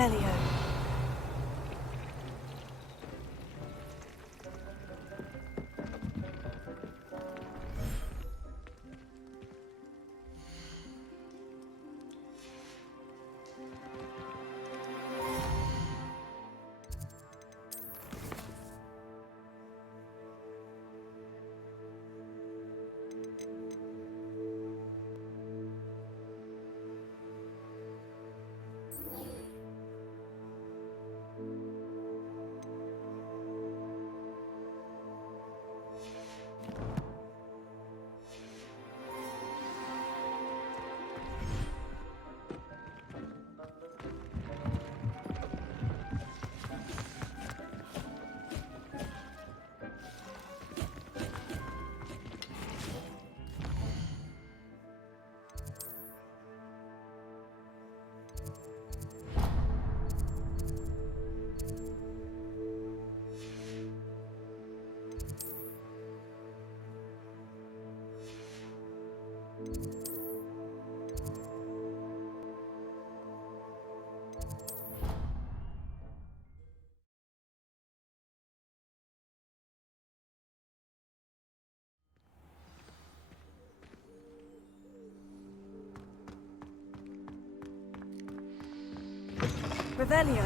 Revelio. Revelio.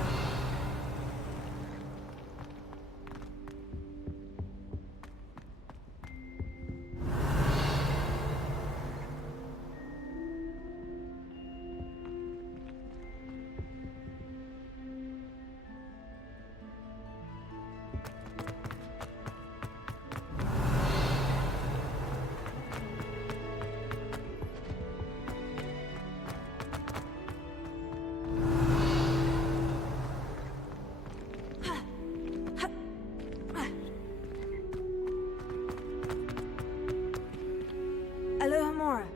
Alohomora.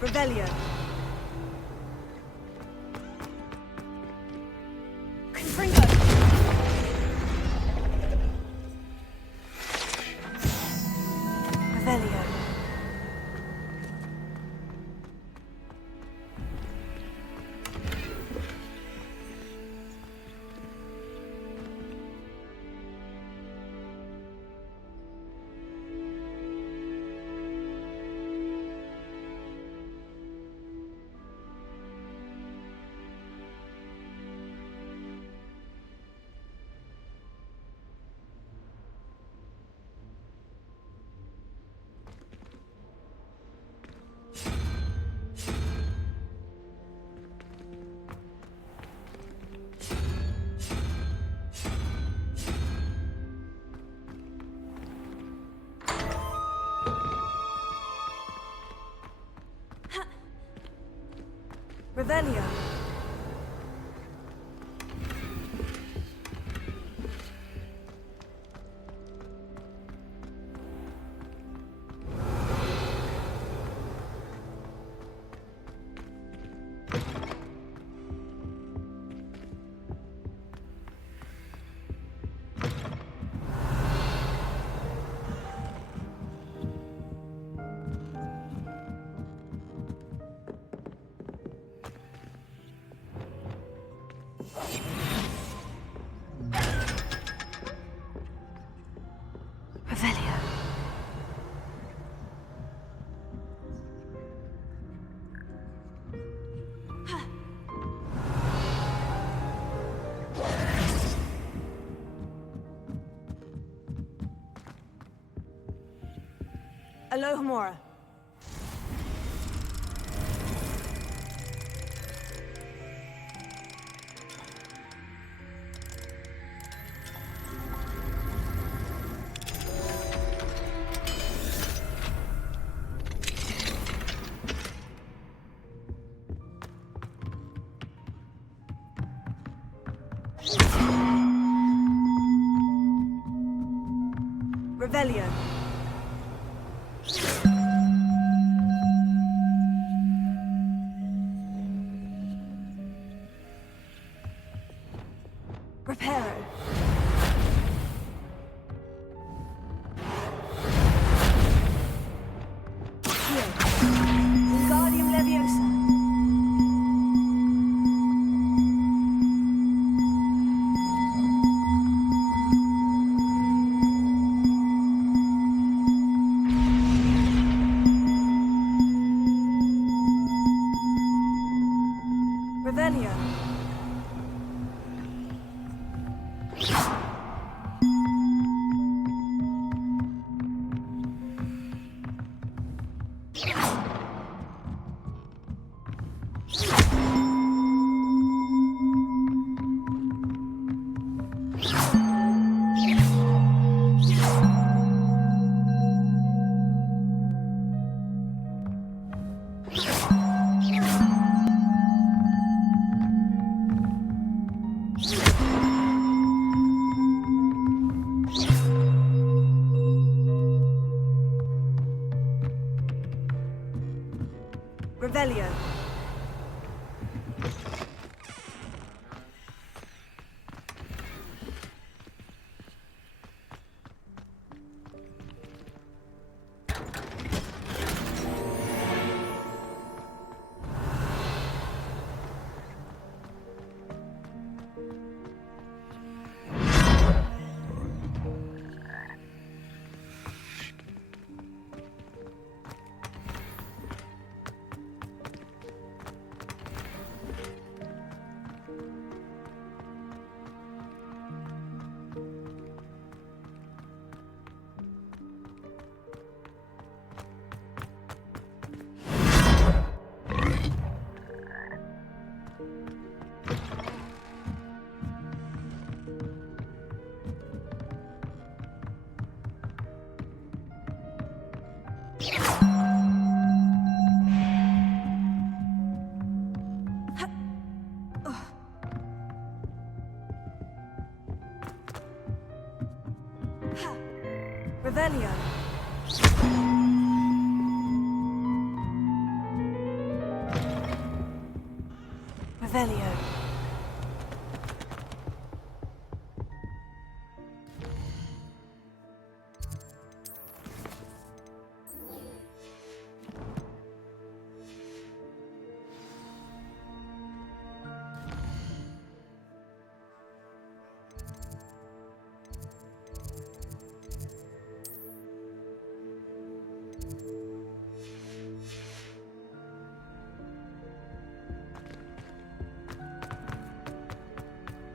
Revelio. Confringo. Revelio. Revelio. Revelio. Alohomora. Revelio. Reparo. Here. Wingardium Leviosa. Revelio. Revelio. Revelio. Revelio.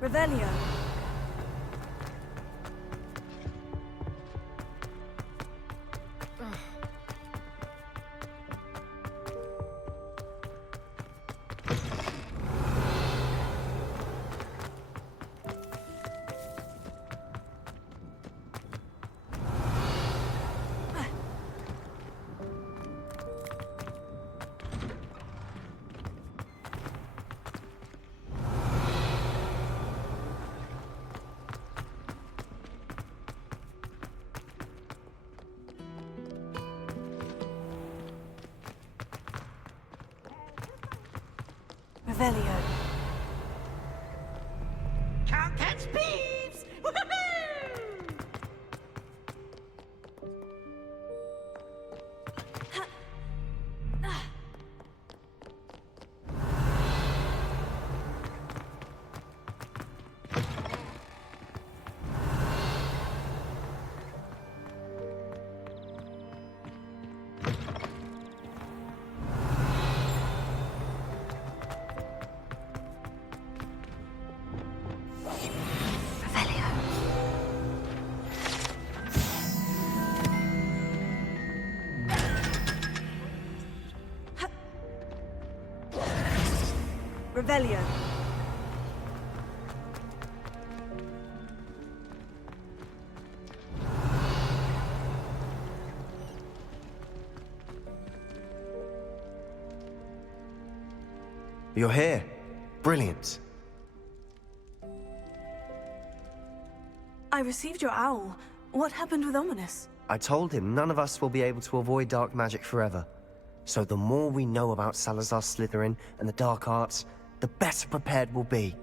Revelio. Revelio. Can't catch thieves! Woohoo! Revelio. You're here. Brilliant. I received your owl. What happened with Ominous? I told him none of us will be able to avoid dark magic forever. So the more we know about Salazar Slitherin and the dark arts, the better prepared we'll be.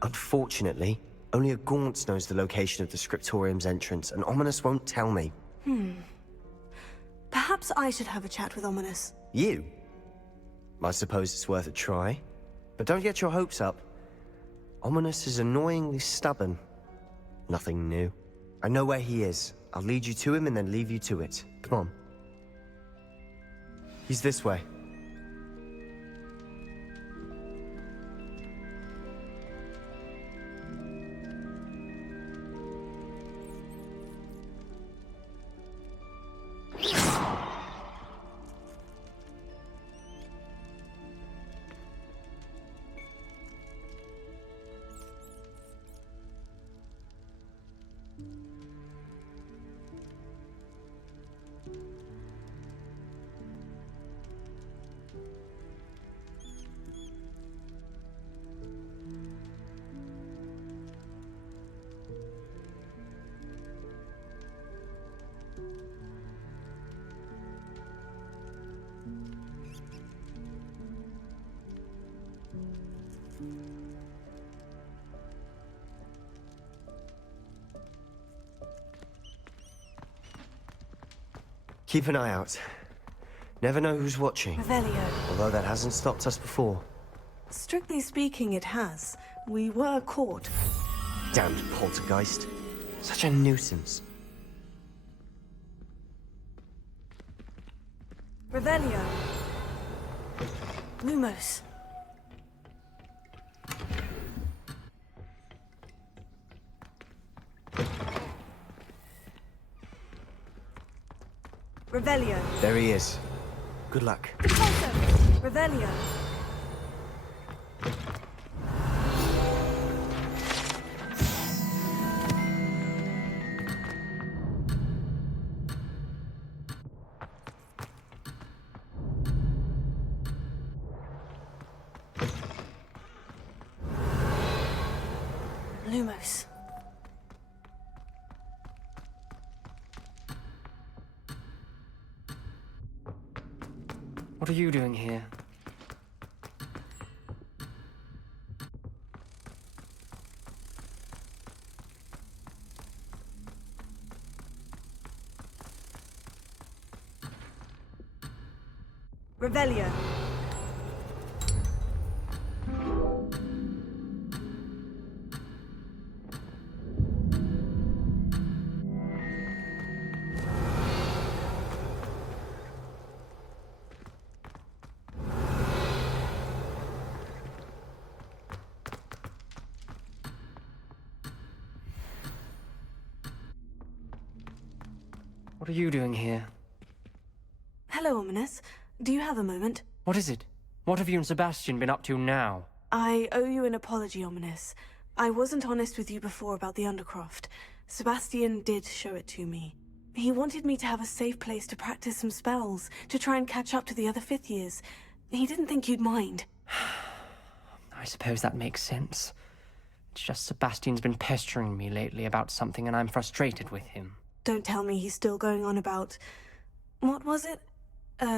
Unfortunately, Only a Gaunt knows the location of the Scriptorium's entrance, and Ominous won't tell me. Perhaps I should have a chat with Ominous. You? I suppose it's worth a try. But don't get your hopes up. Ominous is annoyingly stubborn. Nothing new. I know where he is. I'll lead you to him and then leave you to it. Come on. He's this way. Keep an eye out. Never know who's watching. Revelio. Although that hasn't stopped us before. Strictly speaking, it has. We were caught. Damned poltergeist. Such a nuisance. Revelio. Lumos. Revelio. There he is. Good luck. Revelio. Lumos. What are you doing here? Revelio. What are you doing here? Hello, Ominous. Do you have a moment? What is it? What have you and Sebastian been up to now? I owe you an apology, Ominous. I wasn't honest with you before about the Undercroft. Sebastian did show it to me. He wanted me to have a safe place to practice some spells, to try and catch up to the other fifth years. He didn't think you'd mind. I suppose that makes sense. It's just Sebastian's been pestering me lately about something and I'm frustrated with him. Don't tell me he's still going on about... What was it?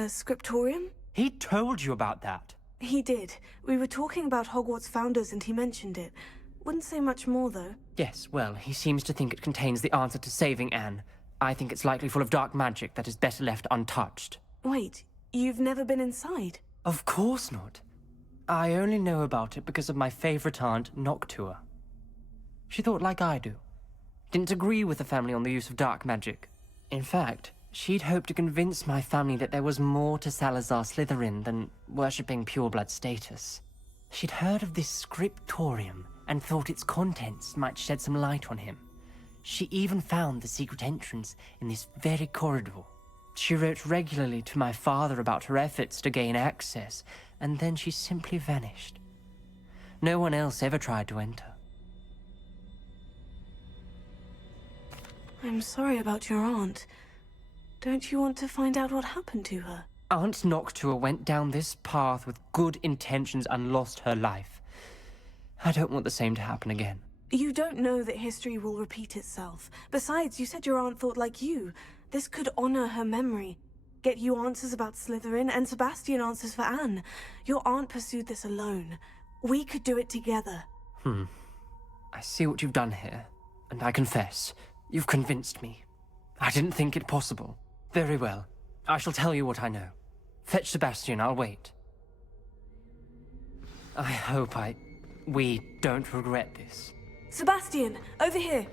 Scriptorium? He told you about that? He did. We were talking about Hogwarts founders and he mentioned it. Wouldn't say much more, though. Yes, well, he seems to think it contains the answer to saving Anne. I think it's likely full of dark magic that is better left untouched. Wait, you've never been inside? Of course not. I only know about it because of my favorite aunt, Noctua. She thought like I do. Didn't agree with the family on the use of dark magic. In fact, she'd hoped to convince my family that there was more to Salazar Slitherin than worshipping pureblood status. She'd heard of this scriptorium and thought its contents might shed some light on him. She even found the secret entrance in this very corridor. She wrote regularly to my father about her efforts to gain access, and then she simply vanished. No one else ever tried to enter. I'm sorry about your aunt. Don't you want to find out what happened to her? Aunt Noctua went down this path with good intentions and lost her life. I don't want the same to happen again. You don't know that history will repeat itself. Besides, you said your aunt thought like you. This could honor her memory. Get you answers about Slytherin, and Sebastian answers for Anne. Your aunt pursued this alone. We could do it together. I see what you've done here, and I confess, you've convinced me. I didn't think it possible. Very well. I shall tell you what I know. Fetch Sebastian, I'll wait. I hope we don't regret this. Sebastian, over here.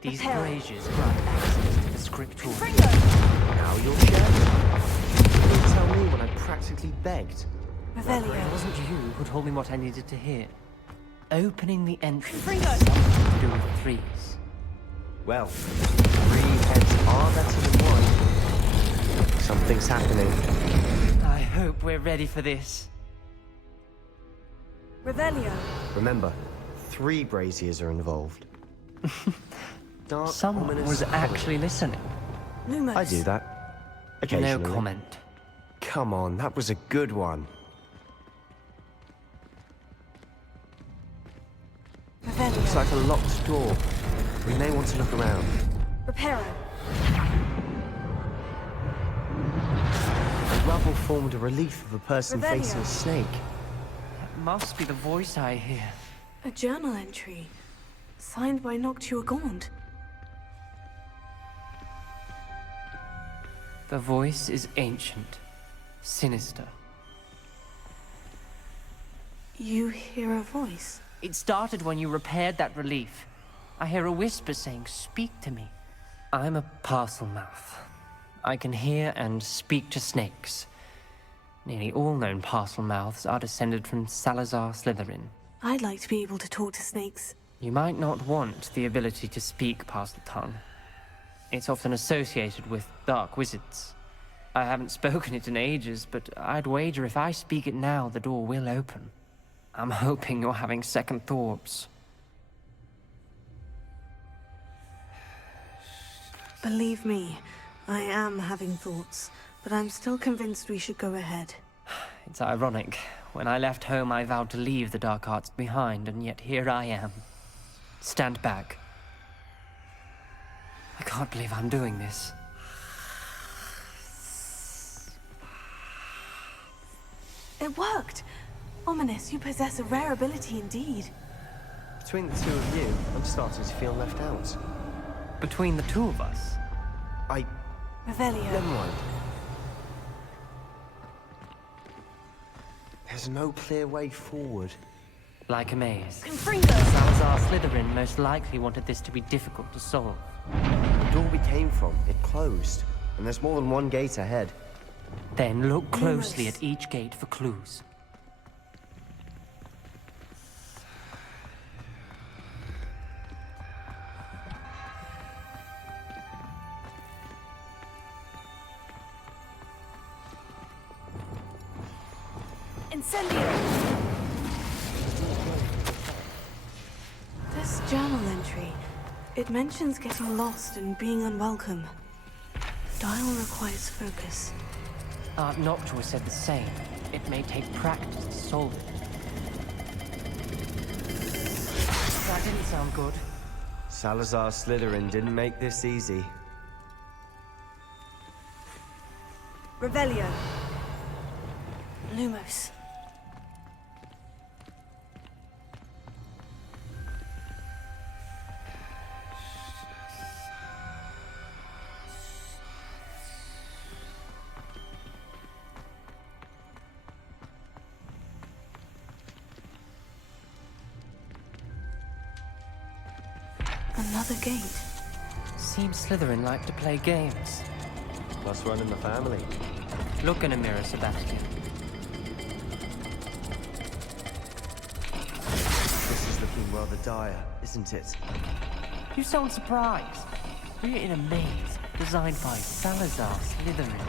These Prepare. braziers grant access to the scriptural. Now you're sharing. You didn't tell me when I practically begged. It Revelio. wasn't you who told me what I needed to hear. Opening the entrance Fringo. has something to do with threes. Well, 3 heads are better than 1. Something's happening. I hope we're ready for this. Revelio. Remember, 3 braziers are involved. Dark, Someone ominous was comedy. actually listening. Lumos. I do that. Occasionally. No comment. Come on, that was a good one. Revelio. Looks like a locked door. We may want to look around. Reparo. The rubble formed a relief of a person Revelio. facing a snake. That must be the voice I hear. A journal entry. Signed by Noctua Gaunt. The voice is ancient, sinister. You hear a voice. It started when you repaired that relief. I hear a whisper saying, "Speak to me." I'm a parcel mouth. I can hear and speak to snakes. Nearly all known parcel mouths are descended from Salazar Slitherin. I'd like to be able to talk to snakes. You might not want the ability to speak parcel tongue. It's often associated with dark wizards. I haven't spoken it in ages, but I'd wager if I speak it now, the door will open. I'm hoping you're having second thoughts. Believe me, I am having thoughts, but I'm still convinced we should go ahead. It's ironic. When I left home, I vowed to leave the dark arts behind, and yet here I am. Stand back. I can't believe I'm doing this. It worked! Ominous, you possess a rare ability indeed. Between the 2 of you, I'm starting to feel left out. Between the 2 of us, Never Revelio. mind. There's no clear way forward. like a maze. Confringo. Salazar Slitherin most likely wanted this to be difficult to solve. The door we came from, it closed. And there's more than one gate ahead. Then look closely Numerous. at each gate for clues. Incendio. This journal entry, it mentions getting lost and being unwelcome. Dial requires focus. Aunt Noctua said the same. It may take practice to solve it. That didn't sound good. Salazar Slitherin didn't make this easy. Revelio. Lumos. Another gate. Seems Slytherin liked to play games. Plus running the family. Look in a mirror, Sebastian. This is looking rather dire, isn't it? You sound surprised. We're in a maze designed by Salazar Slytherin.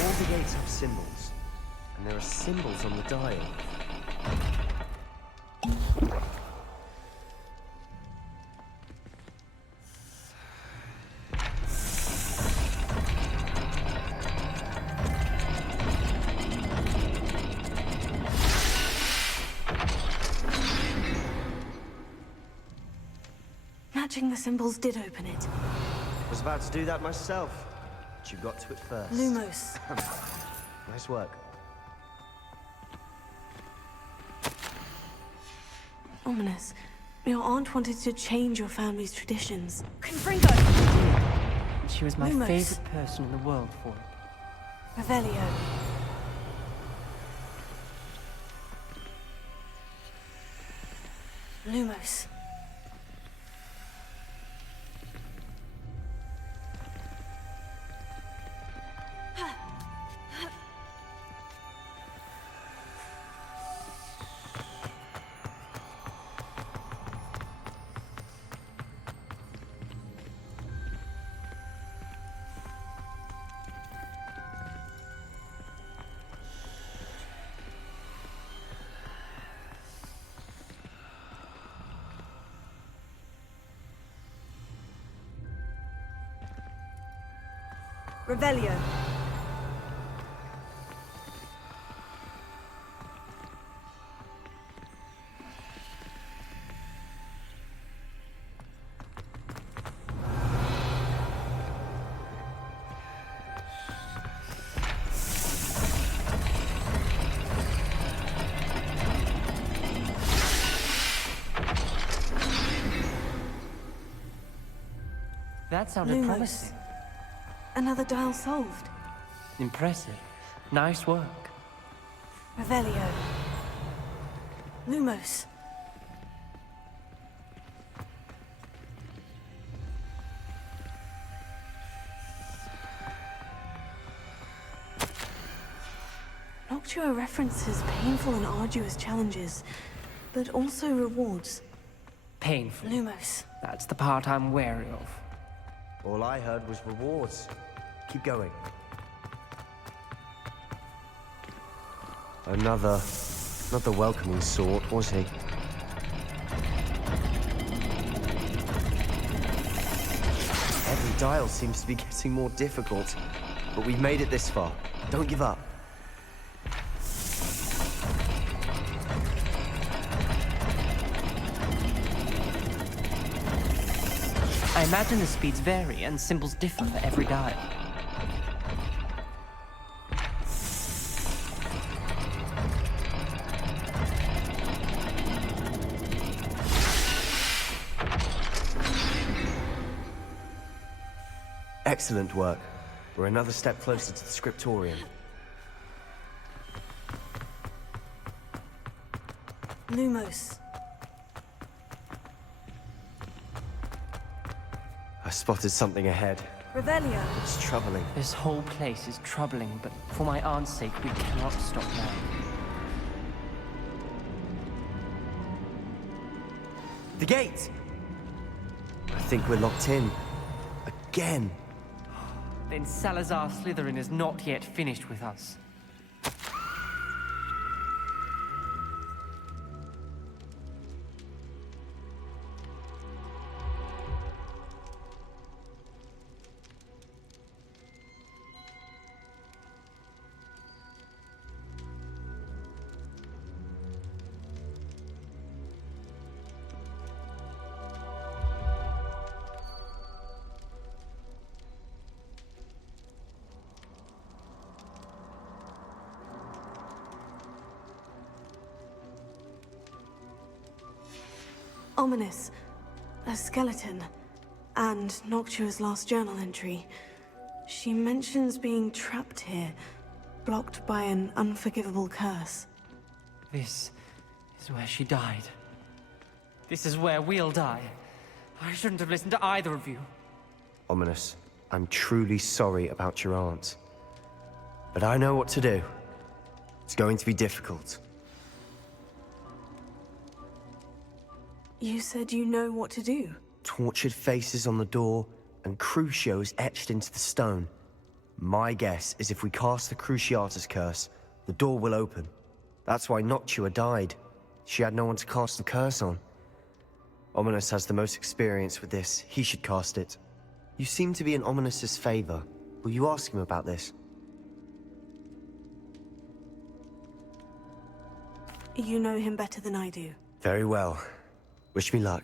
All the gates have symbols. And there are symbols on the dial. Matching the symbols did open it. Was about to do that myself, but you got to it first. Lumos. Nice work. Ominous. Your aunt wanted to change your family's traditions. Confringo! She was my Lumos. favorite person in the world for it. Revelio. Lumos. Revelio. That sounded Lumos. promising. Another dial solved. Impressive. Nice work. Revelio. Lumos. Noctua references painful and arduous challenges, but also rewards. Painful. Lumos. That's the part I'm wary of. All I heard was rewards. Keep going. Another... not the welcoming sort, was he? Every dial seems to be getting more difficult. But we've made it this far. Don't give up. I imagine the speeds vary and symbols differ for every dial. Excellent work. We're another step closer to the scriptorium. Lumos. I spotted something ahead. Revelio. It's troubling. This whole place is troubling, but for my aunt's sake, we cannot stop now. The gate! I think we're locked in. Again. Then Salazar Slitherin is not yet finished with us. Ominous. A skeleton. And Noctua's last journal entry. She mentions being trapped here, blocked by an unforgivable curse. This is where she died. This is where we'll die. I shouldn't have listened to either of you. Ominous, I'm truly sorry about your aunt. But I know what to do. It's going to be difficult. You said you know what to do. Tortured faces on the door, and Crucio is etched into the stone. My guess is if we cast the Cruciatus curse, the door will open. That's why Noctua died. She had no one to cast the curse on. Ominous has the most experience with this. He should cast it. You seem to be in Ominous's favor. Will you ask him about this? You know him better than I do. Very well. Wish me luck.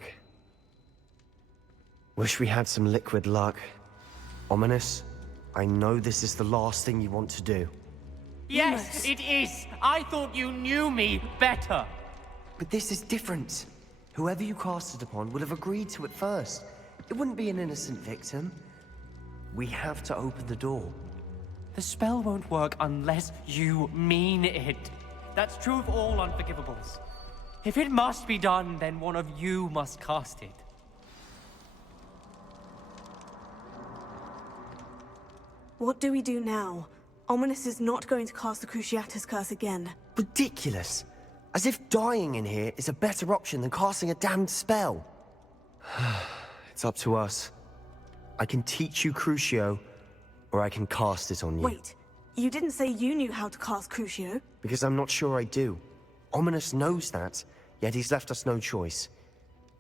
Wish we had some liquid luck. Ominous, I know this is the last thing you want to do. Yes, it is! I thought you knew me better! But this is different. Whoever you cast it upon would have agreed to it first. It wouldn't be an innocent victim. We have to open the door. The spell won't work unless you mean it. That's true of all unforgivables. If it must be done, then one of you must cast it. What do we do now? Ominous is not going to cast the Cruciatus curse again. Ridiculous. As if dying in here is a better option than casting a damned spell. It's up to us. I can teach you Crucio, or I can cast it on you. Wait, you didn't say you knew how to cast Crucio? Because I'm not sure I do. Ominous knows that, yet he's left us no choice.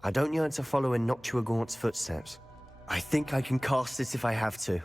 I don't yearn to follow in Noctua Gaunt's footsteps. I think I can cast it if I have to.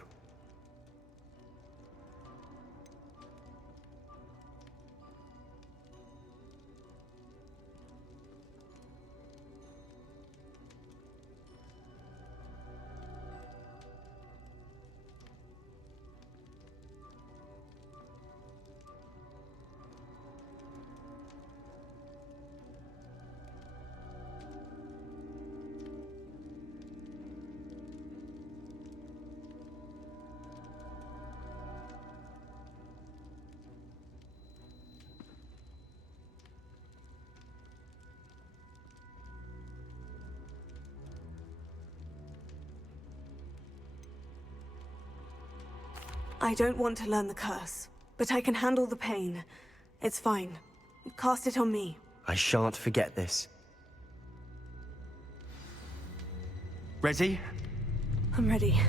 I don't want to learn the curse, but I can handle the pain. It's fine. Cast it on me. I shan't forget this. Ready? I'm ready.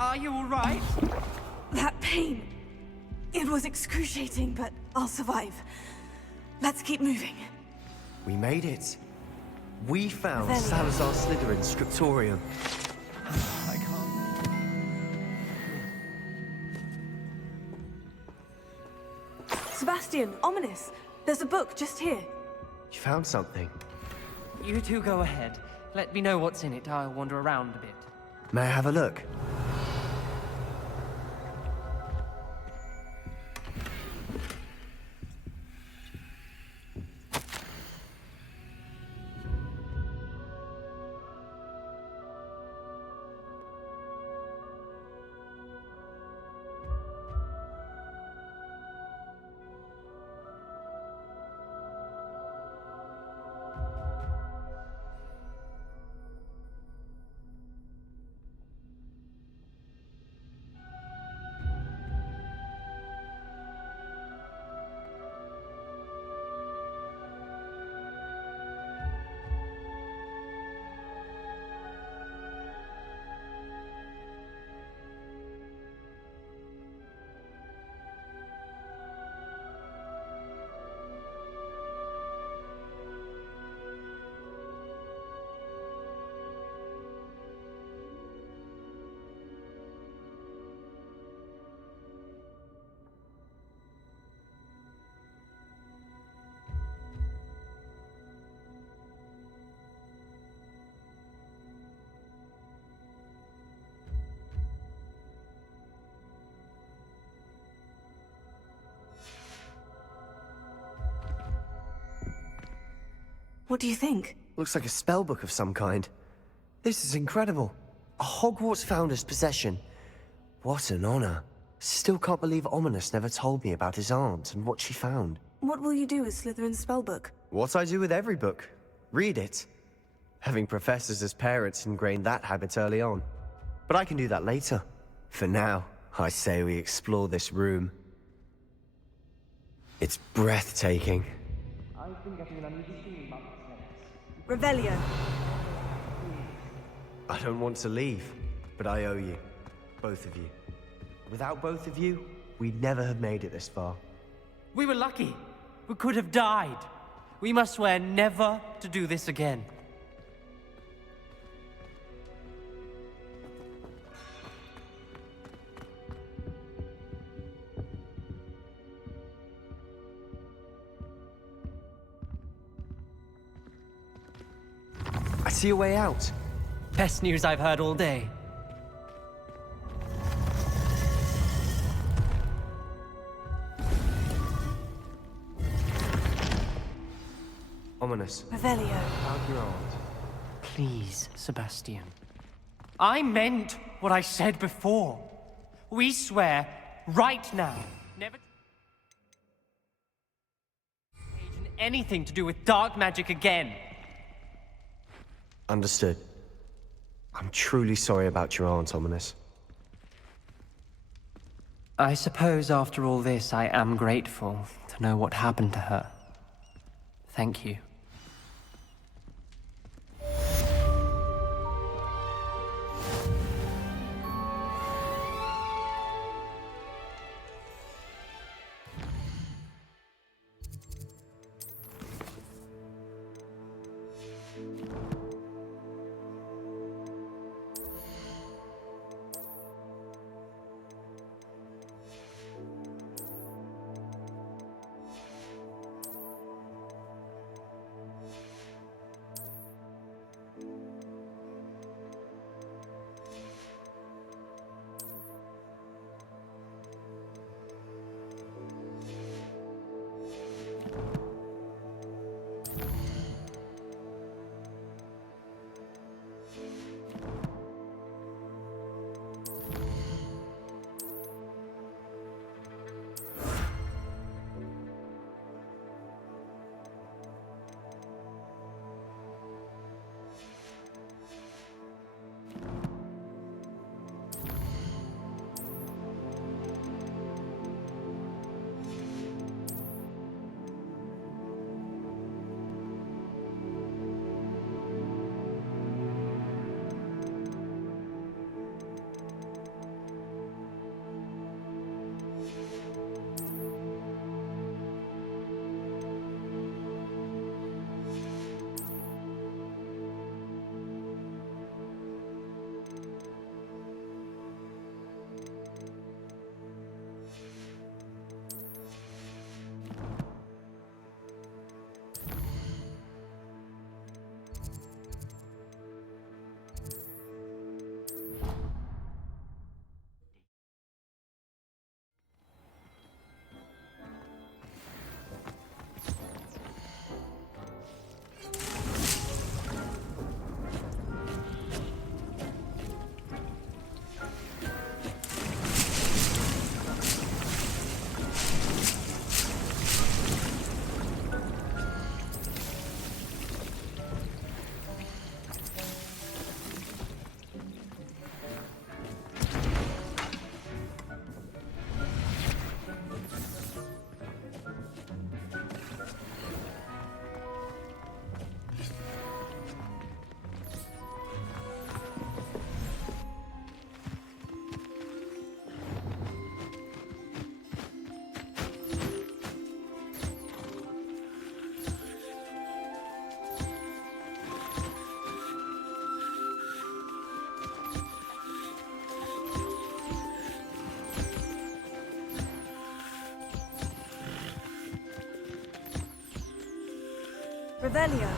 Are you alright? That pain. It was excruciating, but I'll survive. Let's keep moving. We made it. We found Very Salazar Slitherin's scriptorium. I can't. Sebastian, Ominous. There's a book just here. You found something. You two go ahead. Let me know what's in it. I'll wander around a bit. May I have a look? What do you think? Looks like a spellbook of some kind. This is incredible. A Hogwarts founder's possession. What an honor. Still can't believe Ominous never told me about his aunt and what she found. What will you do with Slytherin's spellbook? What I do with every book. Read it. Having professors as parents ingrained that habit early on. But I can do that later. For now, I say we explore this room. It's breathtaking. I've been getting an uneasy feeling about this place. Revelio. I don't want to leave, but I owe you. Both of you. Without both of you, we'd never have made it this far. We were lucky. We could have died. We must swear never to do this again. I see a way out. Best news I've heard all day. Ominous. Revelio. How'd your aunt? Please, Sebastian. I meant what I said before. We swear right now never to engage in anything to do with dark magic again. Understood. I'm truly sorry about your aunt, Ominous. I suppose after all this, I am grateful to know what happened to her. Thank you. Revelio.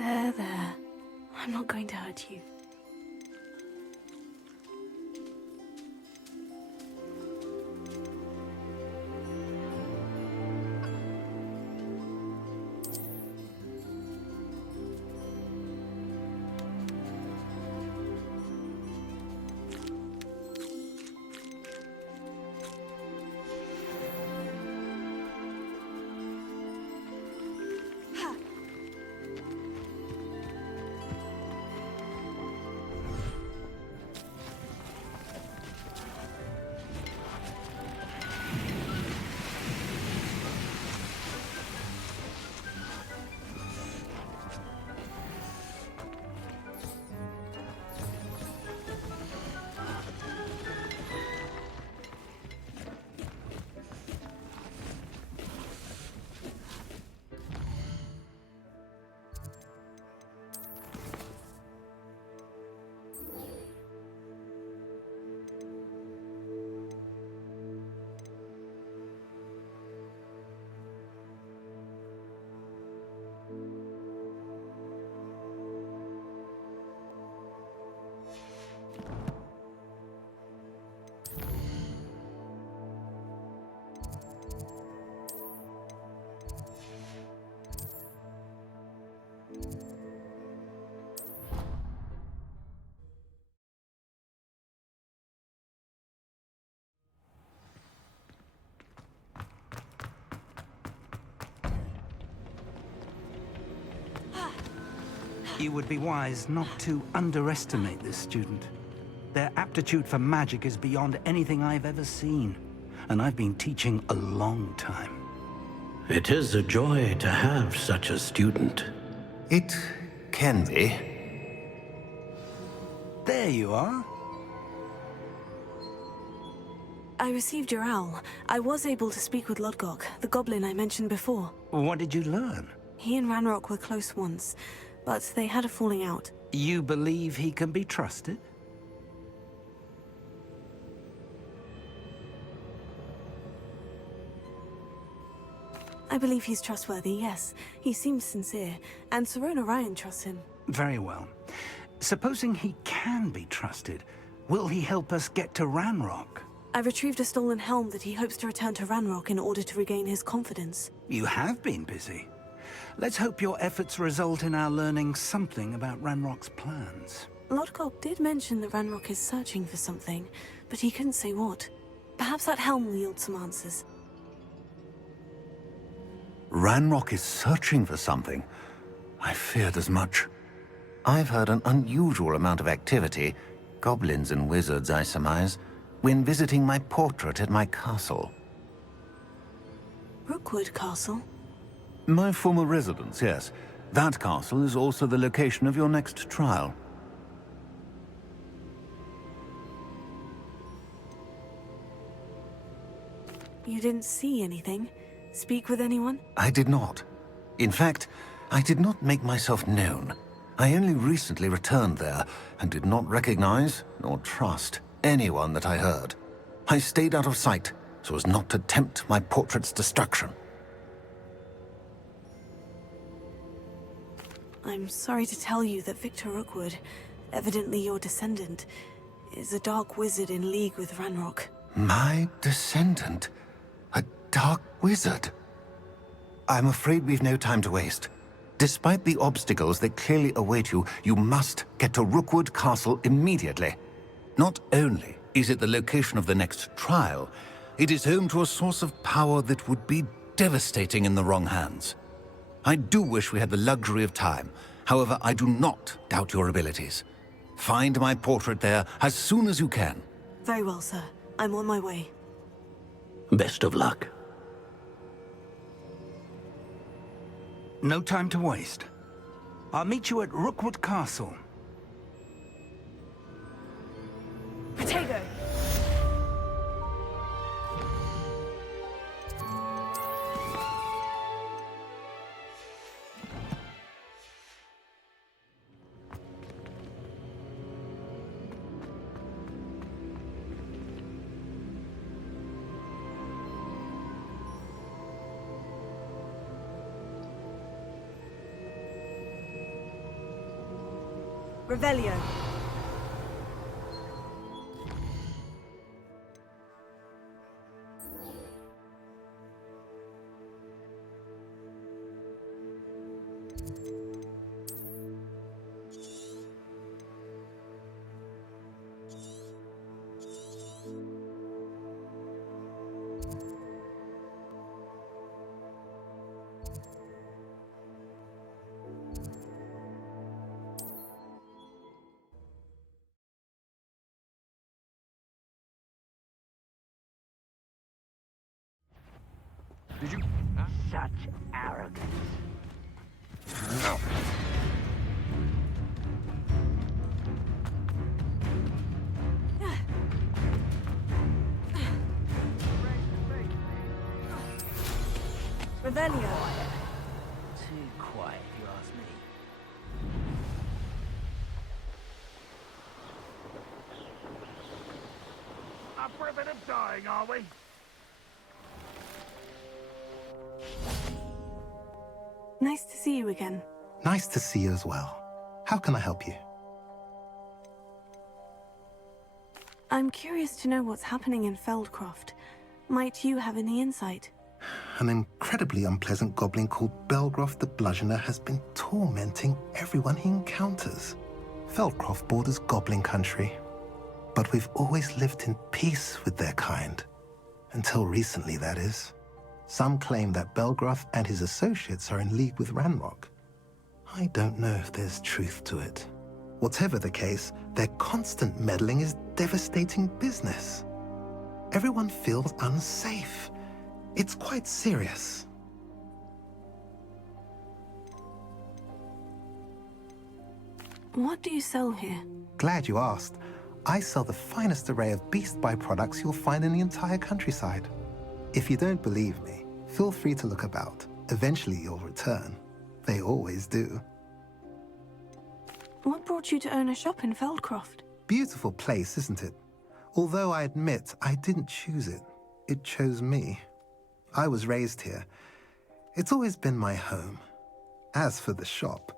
There. I'm not going to hurt you. You would be wise not to underestimate this student. Their aptitude for magic is beyond anything I've ever seen, and I've been teaching a long time. It is a joy to have such a student. It can be. There you are. I received your owl. I was able to speak with Lodgok, the goblin I mentioned before. What did you learn? He and Ranrock were close once, but they had a falling out. You believe he can be trusted? I believe he's trustworthy, yes. He seems sincere, and Serona Ryan trusts him. Very well. Supposing he can be trusted, will he help us get to Ranrock? I retrieved a stolen helm that he hopes to return to Ranrock in order to regain his confidence. You have been busy. Let's hope your efforts result in our learning something about Ranrock's plans. Lodgok did mention that Ranrock is searching for something, but he couldn't say what. Perhaps that helm will yield some answers. Ranrock is searching for something. I feared as much. I've heard an unusual amount of activity, goblins and wizards, I surmise, when visiting my portrait at my castle. Rookwood Castle? My former residence, yes. That castle is also the location of your next trial. You didn't see anything? Speak with anyone? I did not. In fact, I did not make myself known. I only recently returned there and did not recognize nor trust anyone that I heard. I stayed out of sight so as not to tempt my portrait's destruction. I'm sorry to tell you that Victor Rookwood, evidently your descendant, is a dark wizard in league with Ranrock. My descendant? A dark wizard? I'm afraid we've no time to waste. Despite the obstacles that clearly await you, you must get to Rookwood Castle immediately. Not only is it the location of the next trial, it is home to a source of power that would be devastating in the wrong hands. I do wish we had the luxury of time. However, I do not doubt your abilities. Find my portrait there as soon as you can. Very well, sir. I'm on my way. Best of luck. No time to waste. I'll meet you at Rookwood Castle. Protego! Revelio. Such arrogance. Revelio. Too quiet, if you ask me. Up for a bit of dying, are we? Nice to see you again. Nice to see you as well. How can I help you? I'm curious to know what's happening in Feldcroft. Might you have any insight? An incredibly unpleasant goblin called Belgroth the Bludgeoner has been tormenting everyone he encounters. Feldcroft borders goblin country, but we've always lived in peace with their kind. Until recently, that is. Some claim that Belgroth and his associates are in league with Ranrock. I don't know if there's truth to it. Whatever the case, their constant meddling is devastating business. Everyone feels unsafe. It's quite serious. What do you sell here? Glad you asked. I sell the finest array of beast byproducts you'll find in the entire countryside. If you don't believe me, feel free to look about. Eventually you'll return. They always do. What brought you to own a shop in Feldcroft? Beautiful place, isn't it? Although I admit I didn't choose it. It chose me. I was raised here. It's always been my home. As for the shop,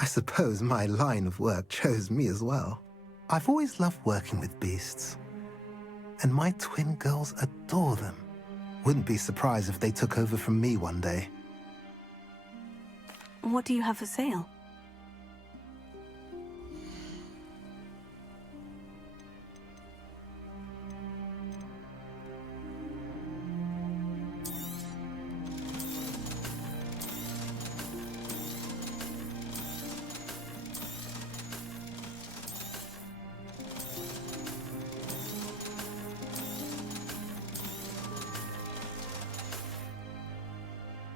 I suppose my line of work chose me as well. I've always loved working with beasts. And my twin girls adore them. Wouldn't be surprised if they took over from me one day. What do you have for sale?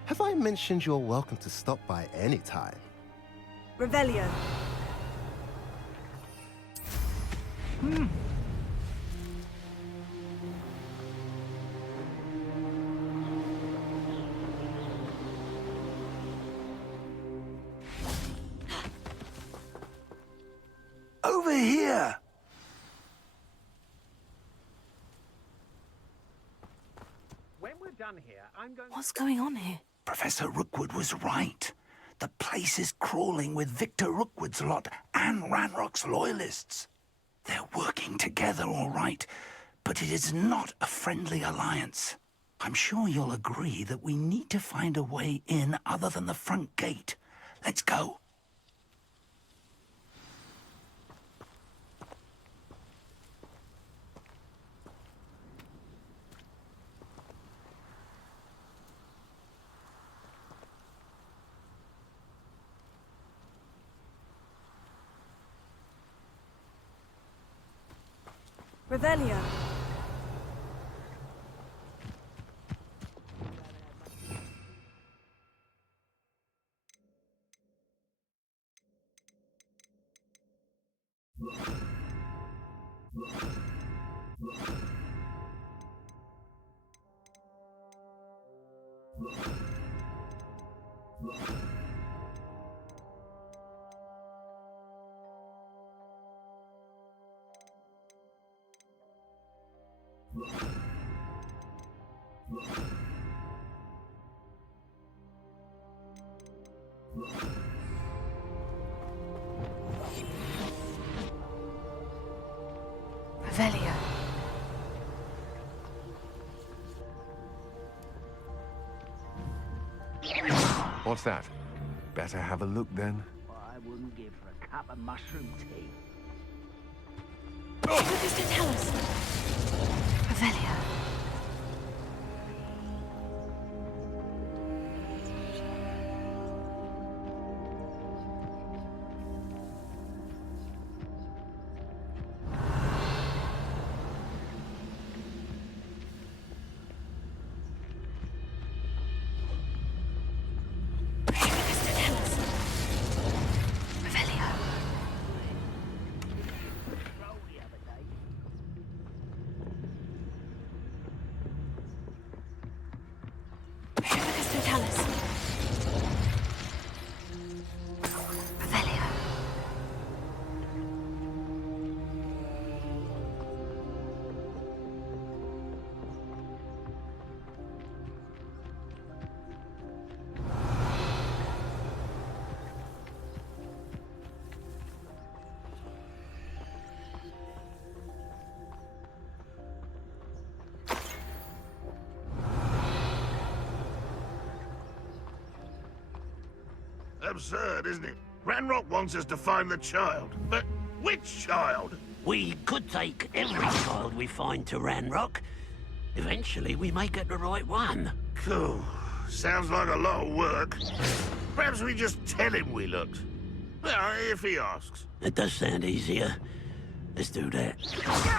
Have I mentioned you're welcome to stop by any time? Revelio. Over here! When we're done here, I'm going. What's going on here? Professor Rookwood was right. The place is crawling with Victor Rookwood's lot and Ranrock's loyalists. They're working together, all right, but it is not a friendly alliance. I'm sure you'll agree that we need to find a way in other than the front gate. Let's go. Revelio. Revelio. What's that? Better have a look then. I wouldn't give for a cup of mushroom tea. What does it tell us? Revelio. Absurd, isn't it? Ranrock wants us to find the child, but which child? We could take every child we find to Ranrock. Eventually, we may get the right one. Cool. Sounds like a lot of work. Perhaps we just tell him we looked. Well, if he asks. It does sound easier. Let's do that.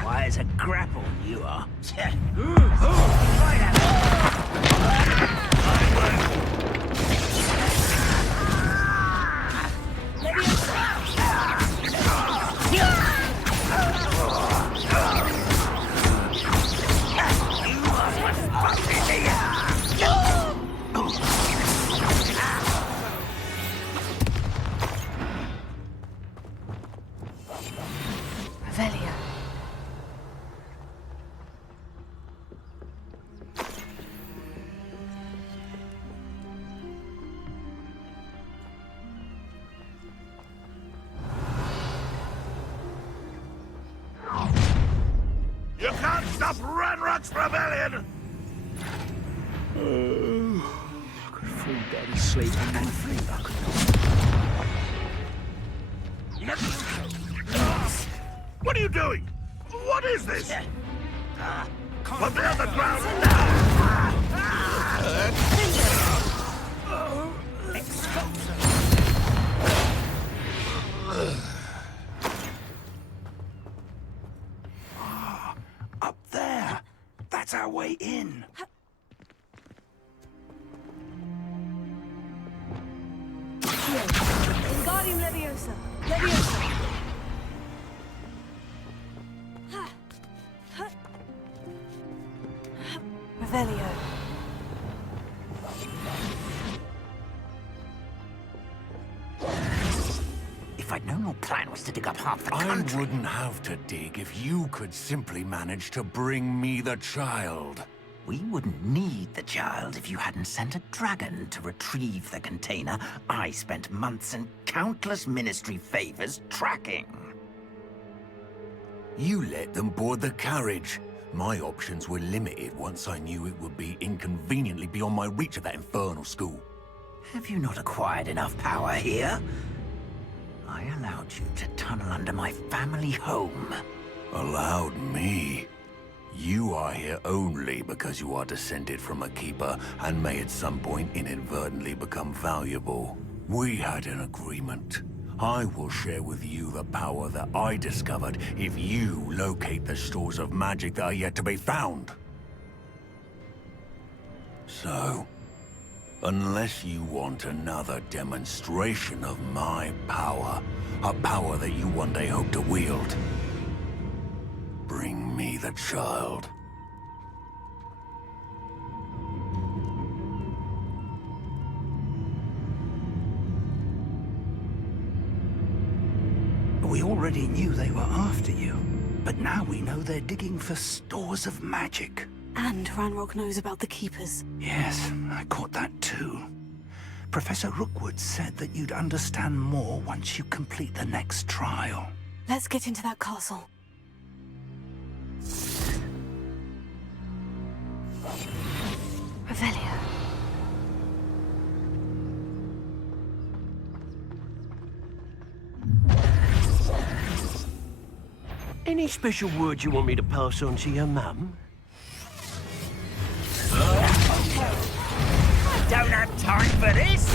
Why, it's a grapple, you are. Revelio. You can't stop Ranrock's rebellion! I could fall dead asleep on my feet. I could What are you doing? What is this? Put me on the ground now! Up there. That's our way in. Wingardium Leviosa. Leviosa. Revelio. If I'd known your plan was to dig up half the I country... wouldn't have to dig if you could simply manage to bring me the child. We wouldn't need the child if you hadn't sent a dragon to retrieve the container I spent months and countless ministry favors tracking. You let them board the carriage. My options were limited once I knew it would be inconveniently beyond my reach at that infernal school. Have you not acquired enough power here? I allowed you to tunnel under my family home. Allowed me? You are here only because you are descended from a keeper and may at some point inadvertently become valuable. We had an agreement. I will share with you the power that I discovered if you locate the stores of magic that are yet to be found. So, unless you want another demonstration of my power, a power that you one day hope to wield, bring me the child. We already knew they were after you, but now we know they're digging for stores of magic. And Ranrock knows about the Keepers. Yes, I caught that too. Professor Rookwood said that you'd understand more once you complete the next trial. Let's get into that castle. Revelio. Any special words you want me to pass on to your mum? I don't have time for this!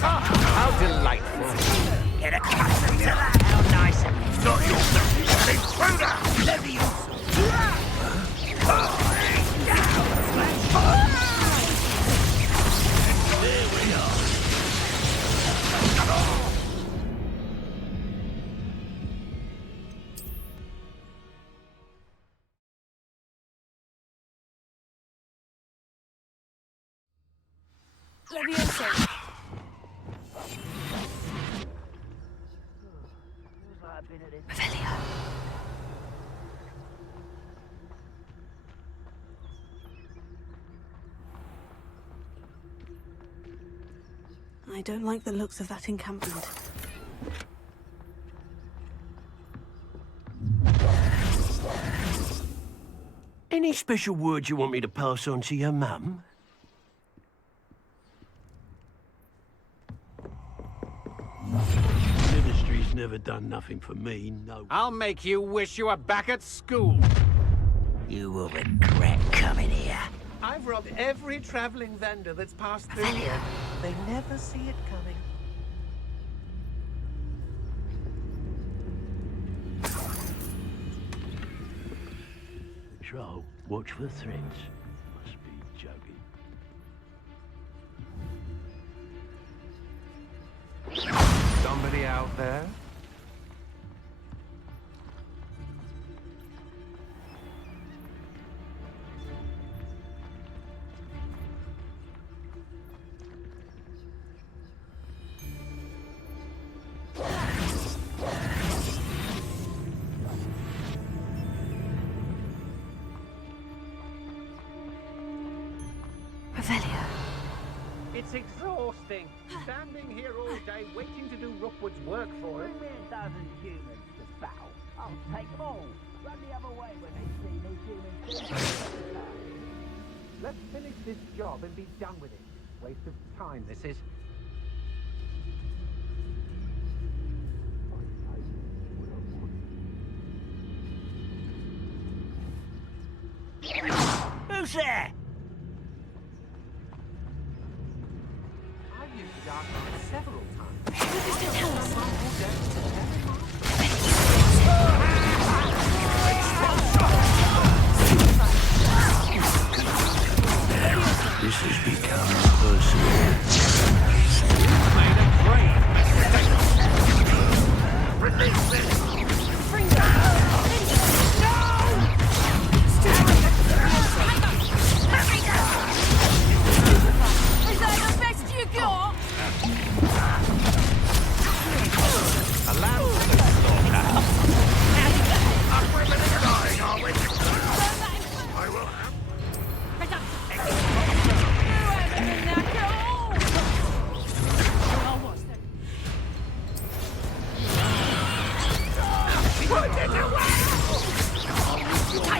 How delightful. Get accustomed to that! How nice of you! Not your business, an intruder! There we are. Leviosa. Revelio. I don't like the looks of that encampment. Any special words you want me to pass on to your mum? Ministry's never done nothing for me, no. I'll make you wish you were back at school. You will regret coming here. I've robbed every traveling vendor that's passed through here. They never see it coming. Patrol, watch for threats. Must be joking. Somebody out there? Revelio. It's exhausting. Standing here all day waiting to do Rookwood's work for us. Bring me a dozen humans to battle. I'll take them all. Run the other way when they see me humans. Let's finish this job and be done with it. Waste of time, this is. Who's there? I've used the dark knife several times. Tell us. This has become personal. Made a great Release this! Is that the best you got? a lamb for the slaughter. Our women are dying, are we? I will have...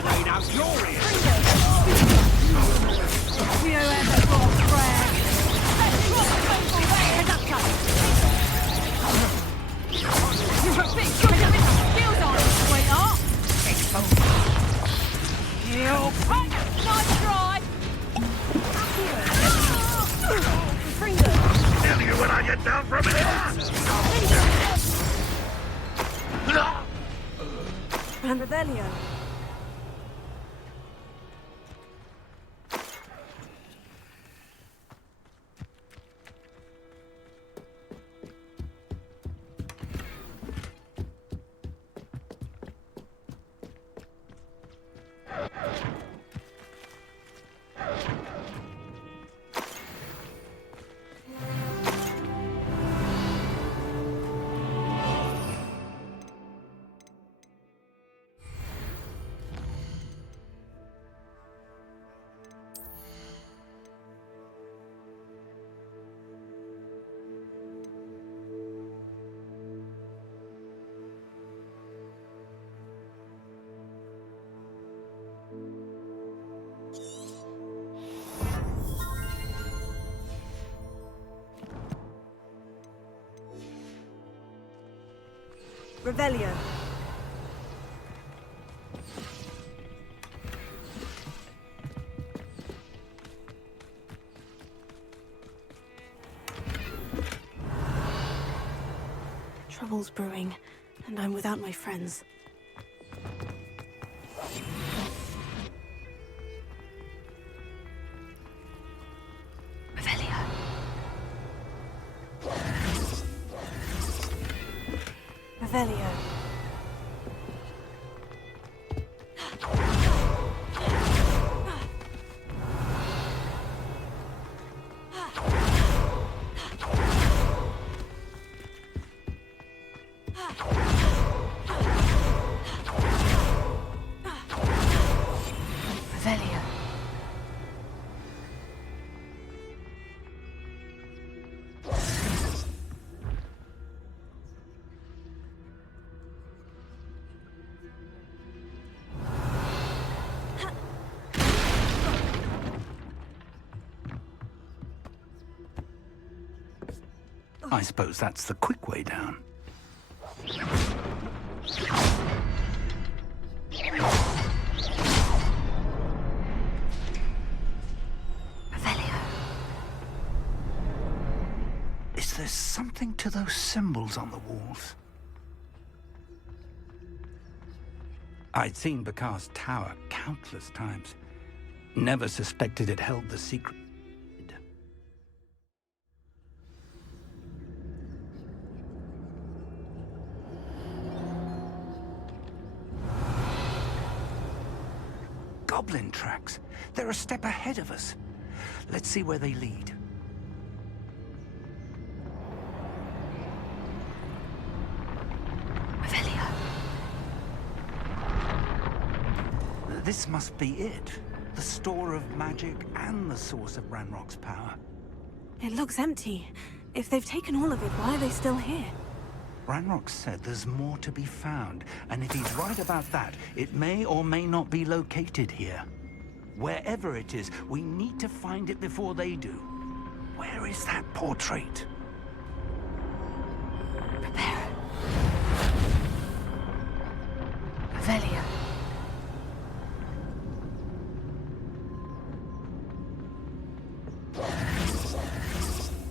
Made out your ears. Tell you when I get down from here! And Revelio. Revelio. Trouble's brewing, and I'm without my friends. Revelio. Revelio. Revelio. I suppose that's the quick way down. Is there something to those symbols on the walls? I'd seen Bakar's tower countless times. Never suspected it held the secret. Goblin tracks. They're a step ahead of us. Let's see where they lead. Revelio. This must be it. The store of magic and the source of Ranrock's power. It looks empty. If they've taken all of it, why are they still here? Ranrock said there's more to be found, and if he's right about that, it may or may not be located here. Wherever it is, we need to find it before they do. Where is that portrait? Prepare. Revelio.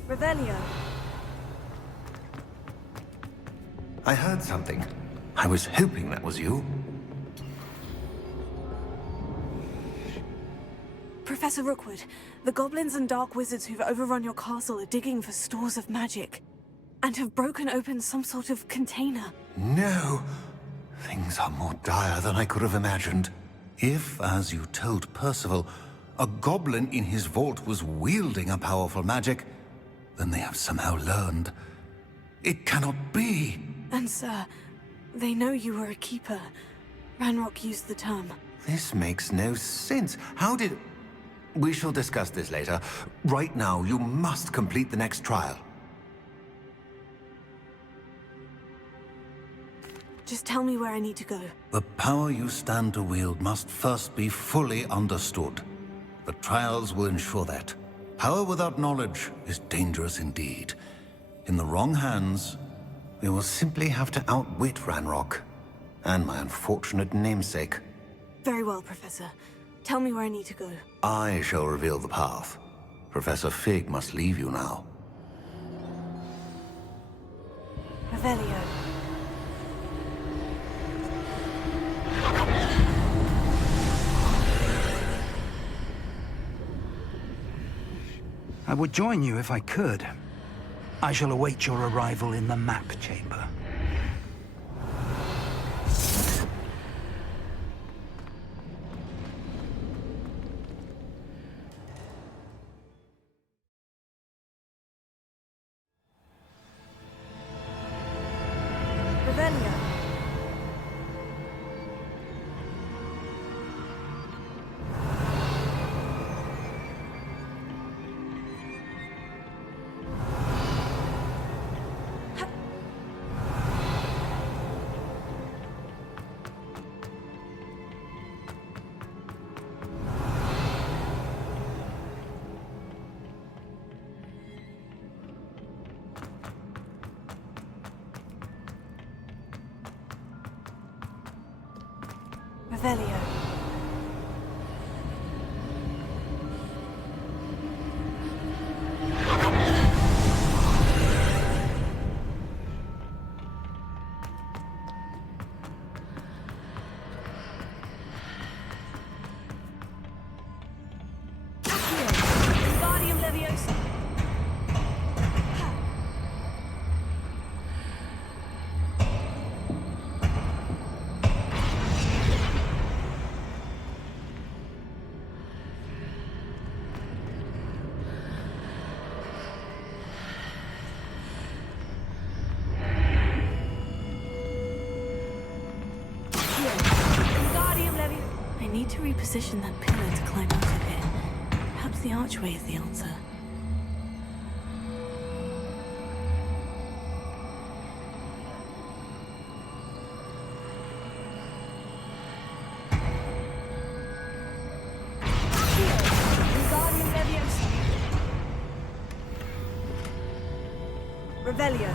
Revelio. I heard something. I was hoping that was you. Professor Rookwood, the goblins and dark wizards who've overrun your castle are digging for stores of magic, and have broken open some sort of container. No. Things are more dire than I could have imagined. If, as you told Percival, a goblin in his vault was wielding a powerful magic, then they have somehow learned. It cannot be. And sir, they know you were a keeper. Ranrock used the term. This makes no sense. How did... We shall discuss this later. Right now, you must complete the next trial. Just tell me where I need to go. The power you stand to wield must first be fully understood. The trials will ensure that. Power without knowledge is dangerous indeed. In the wrong hands, we will simply have to outwit Ranrock and my unfortunate namesake. Very well, Professor. Tell me where I need to go. I shall reveal the path. Professor Fig must leave you now. Revelio. I would join you if I could. I shall await your arrival in the map chamber. Revelio. Revelio. I need to reposition that pillar to climb out of it. Perhaps the archway is the answer. Revelio.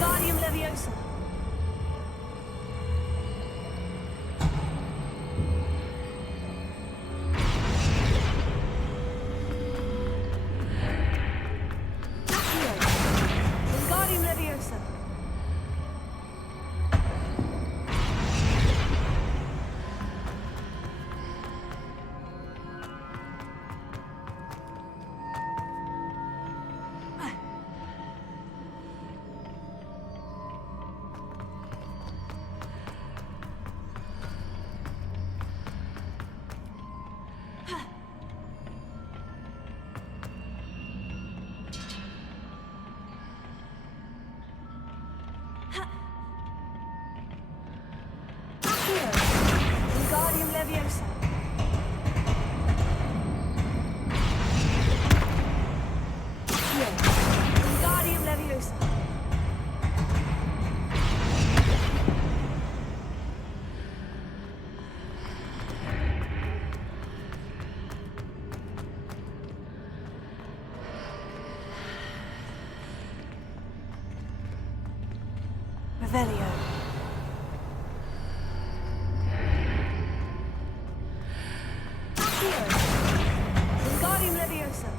Wingardium Leviosa. Wingardium Leviosa. Wingardium Leviosa. Wingardium Leviosa. Revelio. Wingardium Leviosa.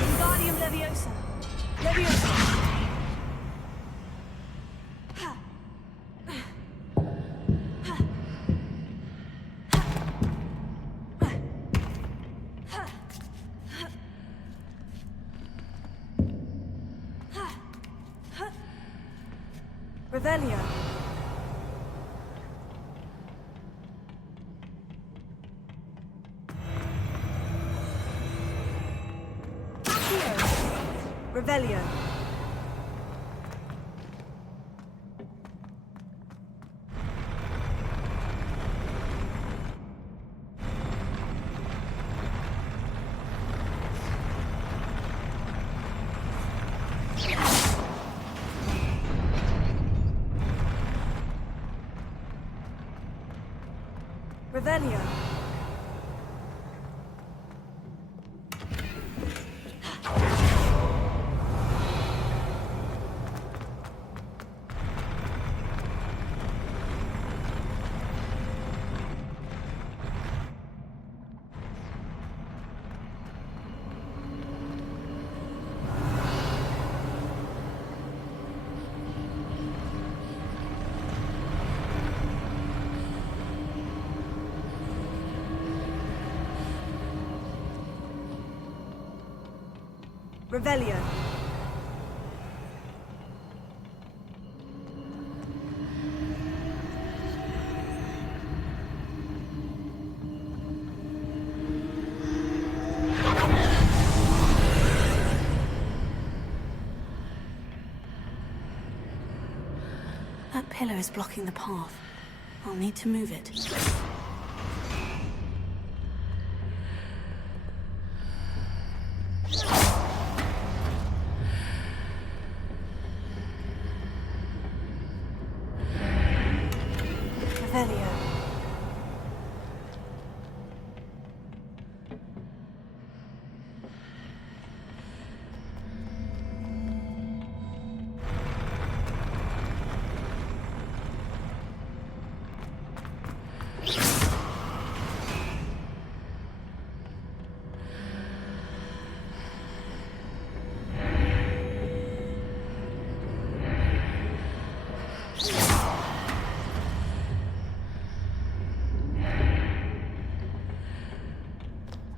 Wingardium Leviosa. Leviosa. Revelio. Revelio. Revelio. Revelio. That pillar is blocking the path. I'll need to move it. Revelio.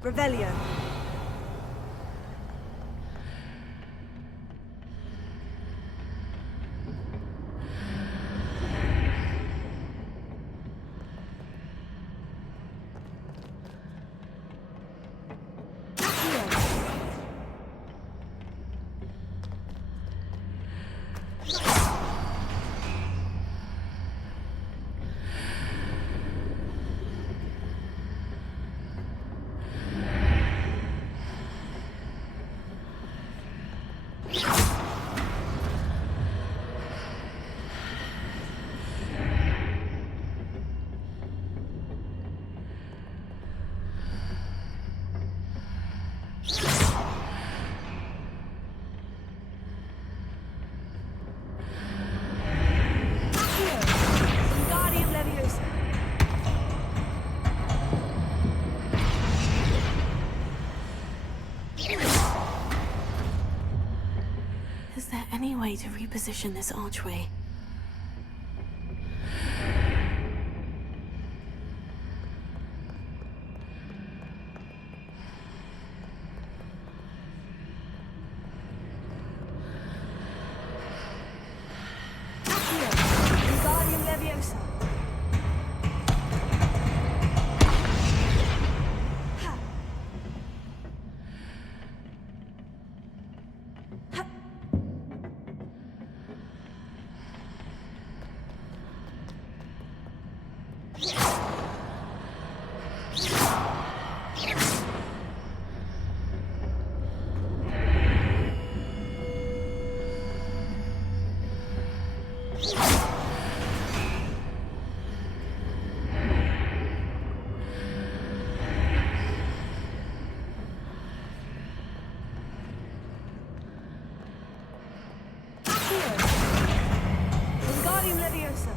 Revelio. Is there any way to reposition this archway? Wingardium Leviosa. Wingardium Leviosa.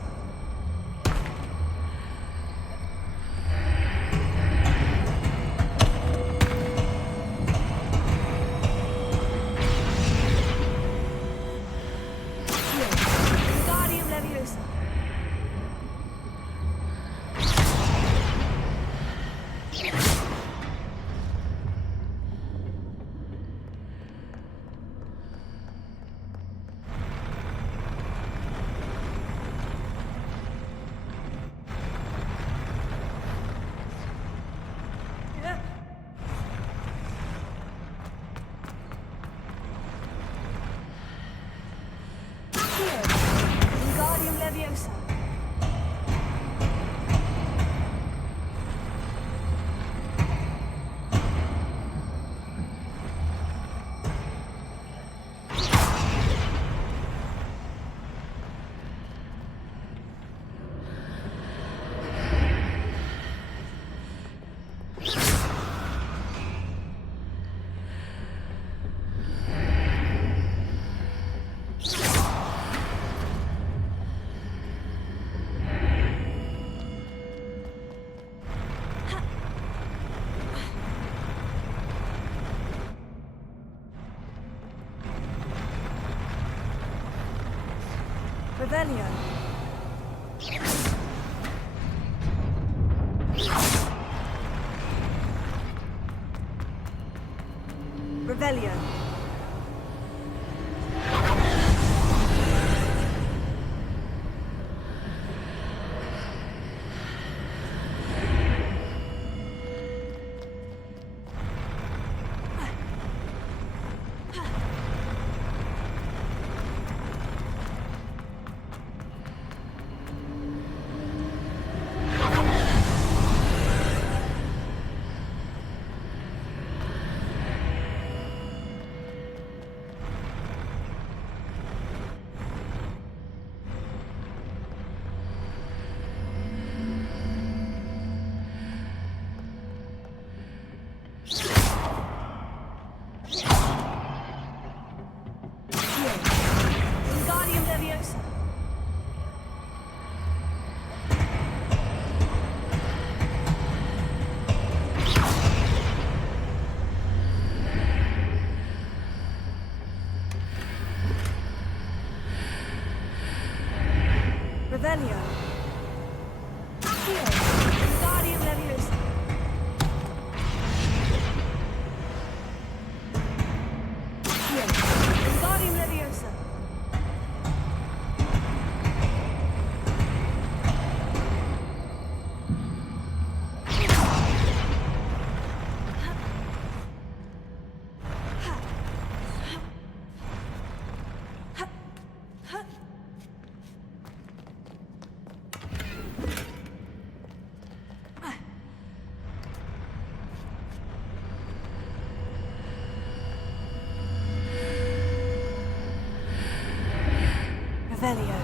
Wingardium Leviosa. Wingardium Leviosa. Revelio. Revelio. Revelio.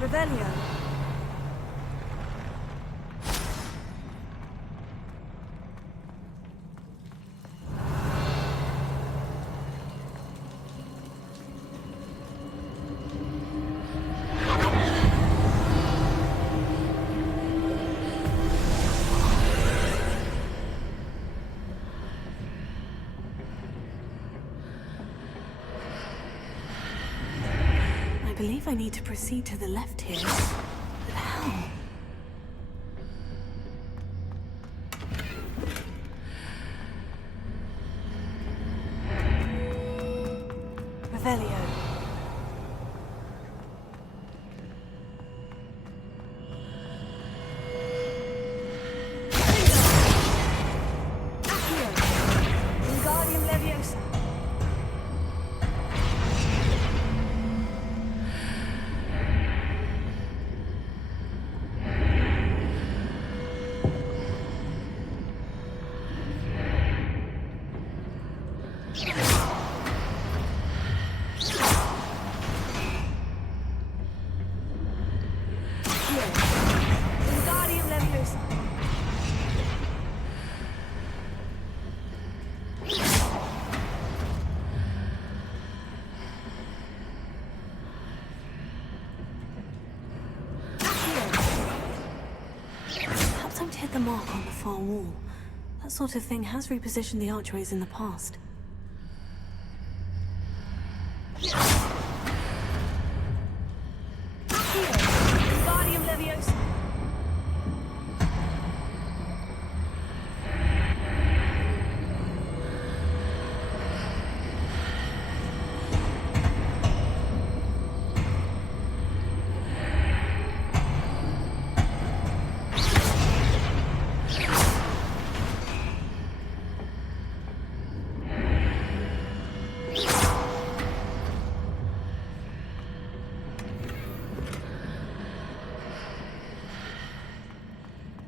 Revelio. I believe I need to proceed to the left here. But how? Revelio. Wingardium Leviosa. Wingardium Leviosa. Perhaps I'm to hit the mark on the far wall. That sort of thing has repositioned the archways in the past. Wingardium Leviosa.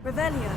Revelio.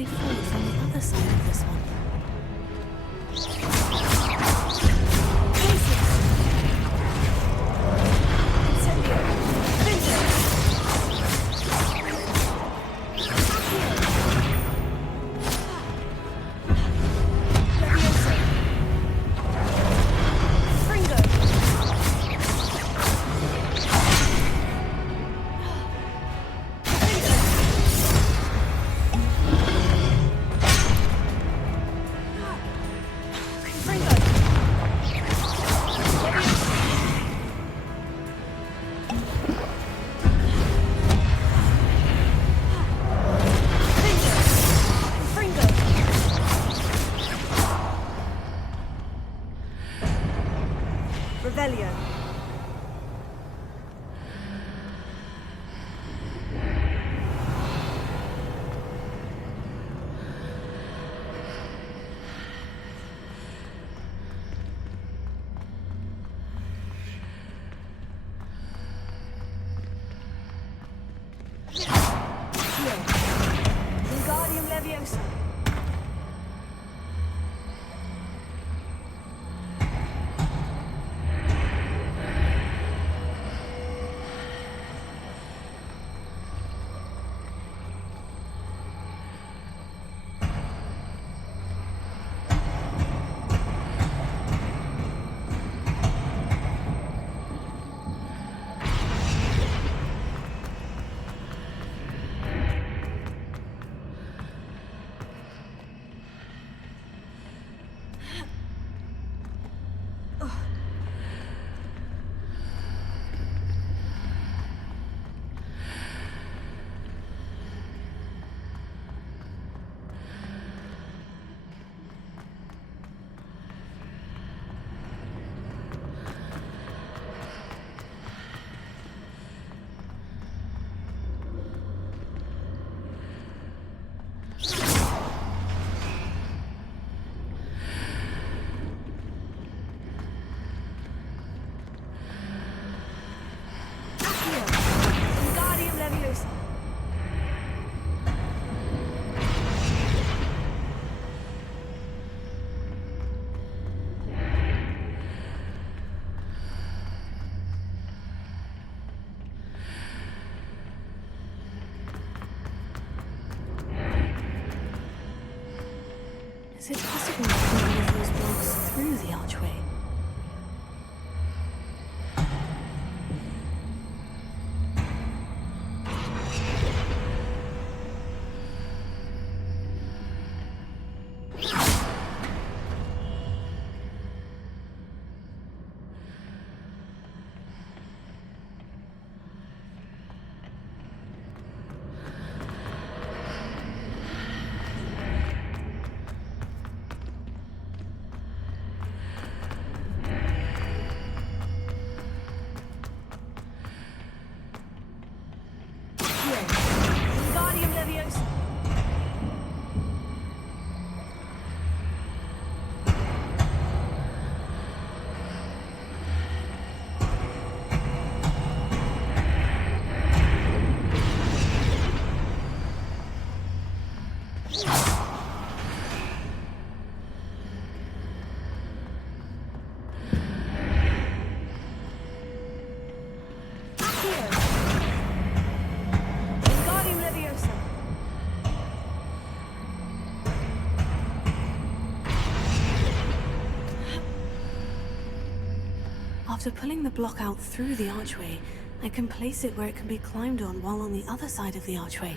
way forward from the other side of this one. Revelio. Wingardium Leviosa. Wingardium Leviosa. Is it possible to put one of those blocks through the archway? Wingardium Leviosa. Wingardium Leviosa. After pulling the block out through the archway, I can place it where it can be climbed on while on the other side of the archway.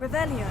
Revelio.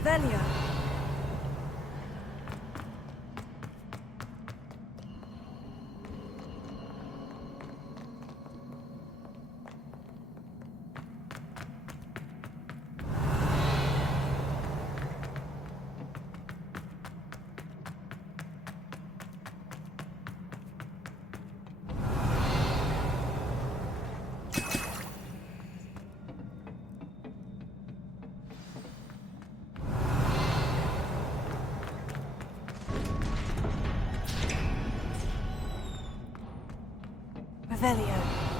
Revelio. Revelio.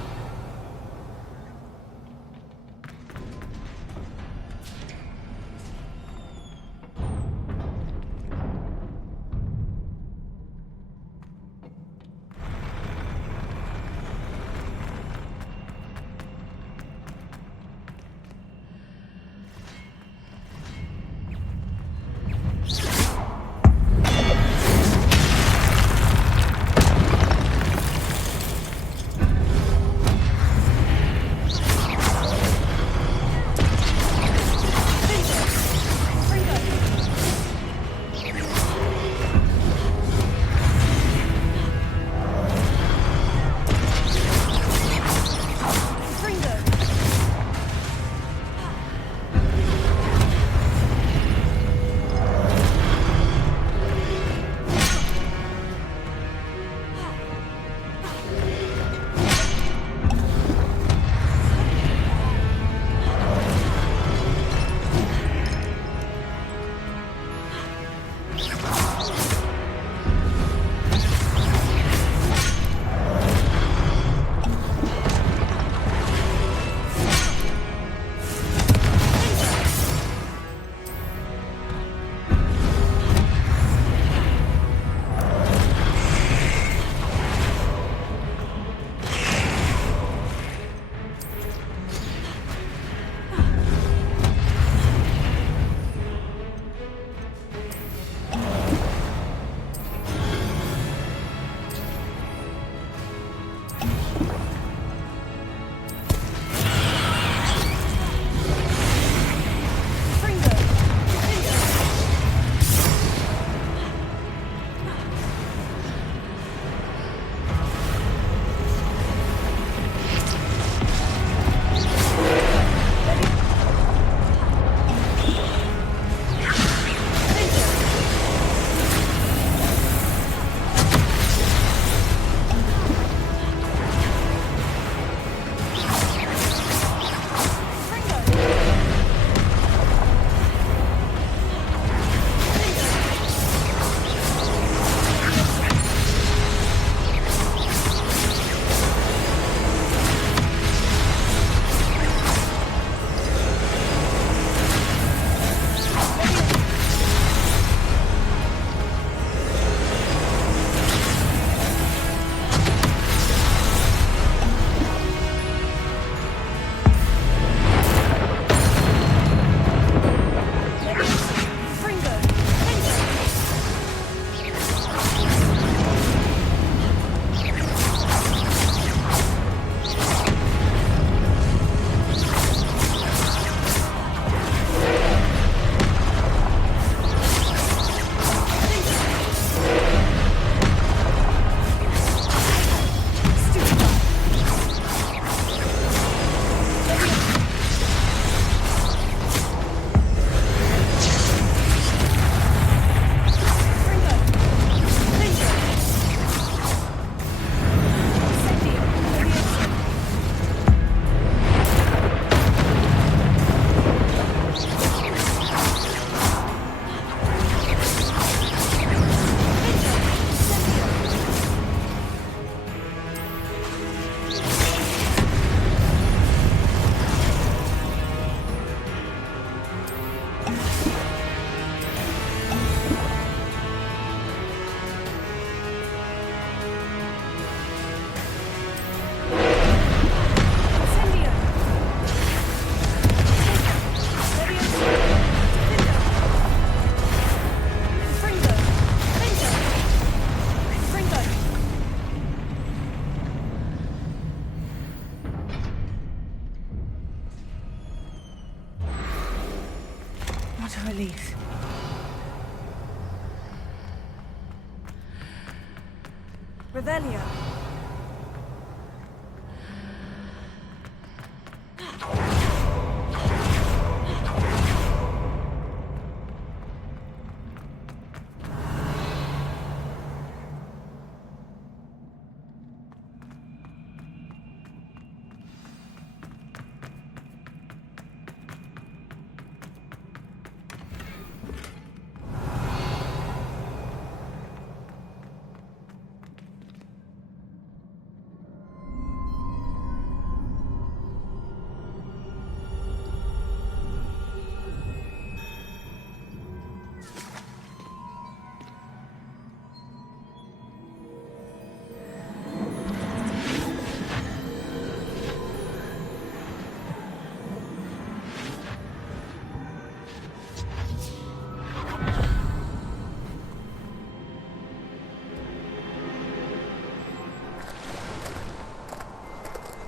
Revelio.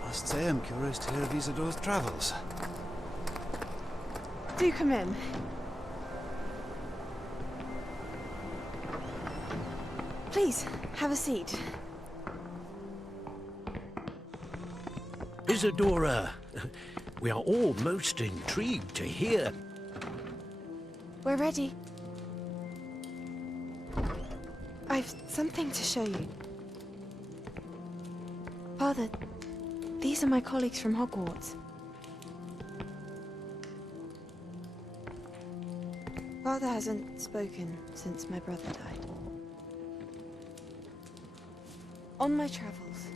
Must say I'm curious to hear of Isidore's travels. Do come in. Please, have a seat. Isadora, we are all most intrigued to hear. We're ready. I've something to show you. Father, these are my colleagues from Hogwarts. Father hasn't spoken since my brother died. On my travels,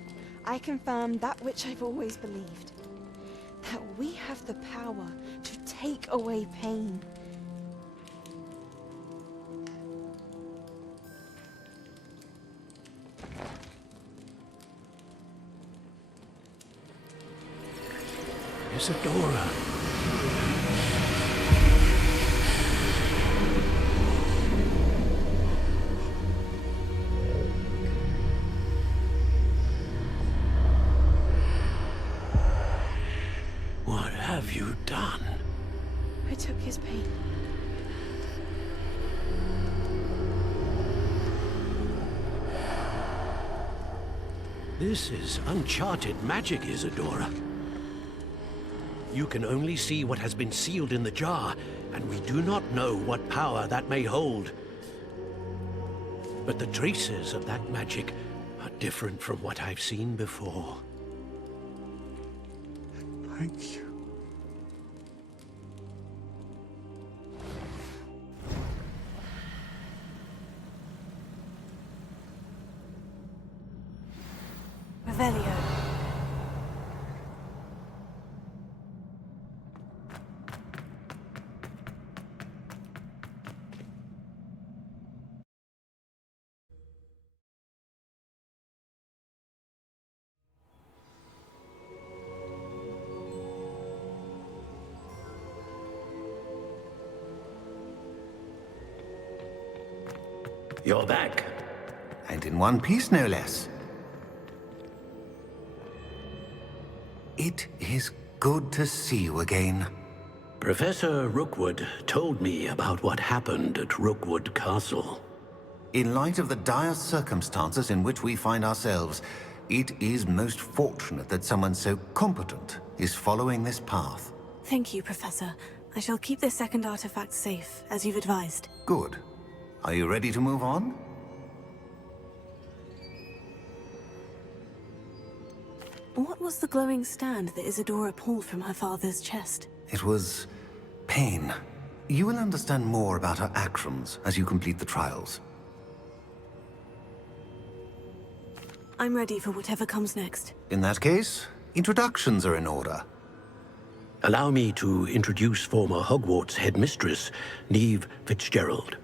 I confirmed that which I've always believed. That we have the power to take away pain. Isadora. What have you done? I took his pain. This is uncharted magic, Isadora. You can only see what has been sealed in the jar, and we do not know what power that may hold. But the traces of that magic are different from what I've seen before. Thank you. Revelio. You're back. And in one piece, no less. It is good to see you again. Professor Rookwood told me about what happened at Rookwood Castle. In light of the dire circumstances in which we find ourselves, it is most fortunate that someone so competent is following this path. Thank you, Professor. I shall keep this second artifact safe, as you've advised. Good. Are you ready to move on? What was the glowing stand that Isadora pulled from her father's chest? It was pain. You will understand more about her actions as you complete the trials. I'm ready for whatever comes next. In that case, introductions are in order. Allow me to introduce former Hogwarts headmistress, Neve Fitzgerald.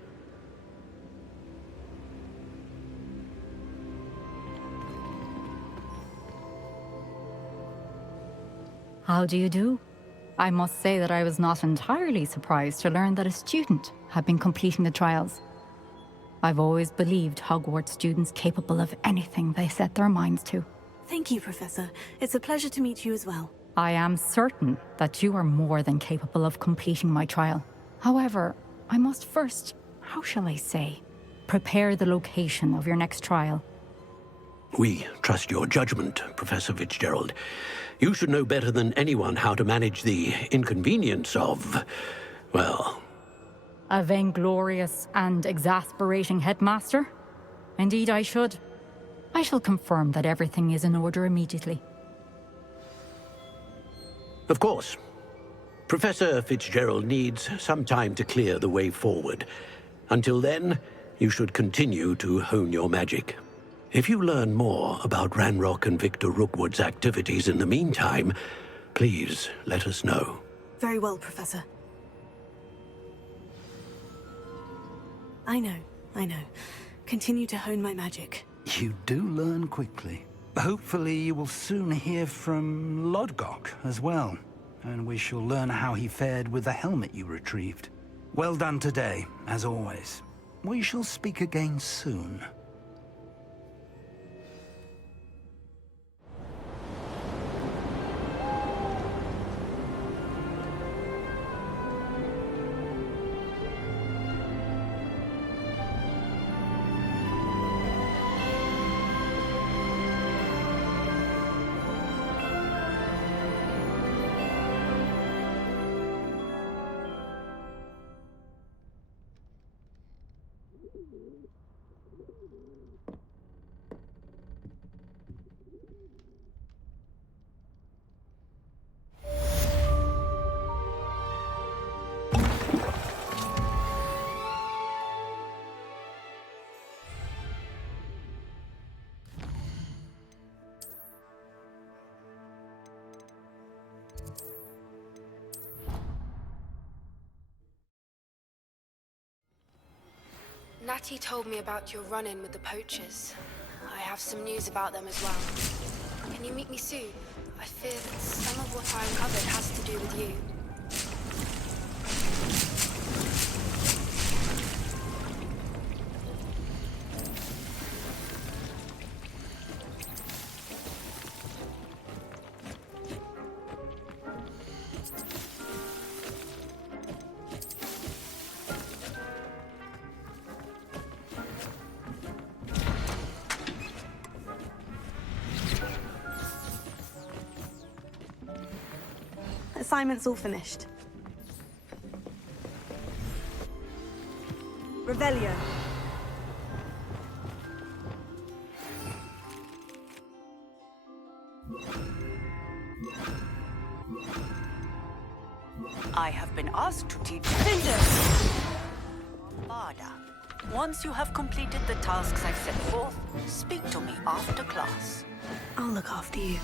How do you do? I must say that I was not entirely surprised to learn that a student had been completing the trials. I've always believed Hogwarts students capable of anything they set their minds to. Thank you, Professor. It's a pleasure to meet you as well. I am certain that you are more than capable of completing my trial. However, I must first, how shall I say, prepare the location of your next trial. We trust your judgment, Professor Fitzgerald. You should know better than anyone how to manage the inconvenience of, well... A vainglorious and exasperating headmaster? Indeed I should. I shall confirm that everything is in order immediately. Of course. Professor Fitzgerald needs some time to clear the way forward. Until then, you should continue to hone your magic. If you learn more about Ranrock and Victor Rookwood's activities in the meantime, please let us know. Very well, Professor. I know. Continue to hone my magic. You do learn quickly. Hopefully you will soon hear from Lodgok as well, and we shall learn how he fared with the helmet you retrieved. Well done today, as always. We shall speak again soon. Natty told me about your run-in with the poachers. I have some news about them as well. Can you meet me soon? I fear that some of what I uncovered has to do with you. Assignment's all finished. Revelio. I have been asked to teach Barda. Once you have completed the tasks I've set forth, speak to me after class. I'll look after you.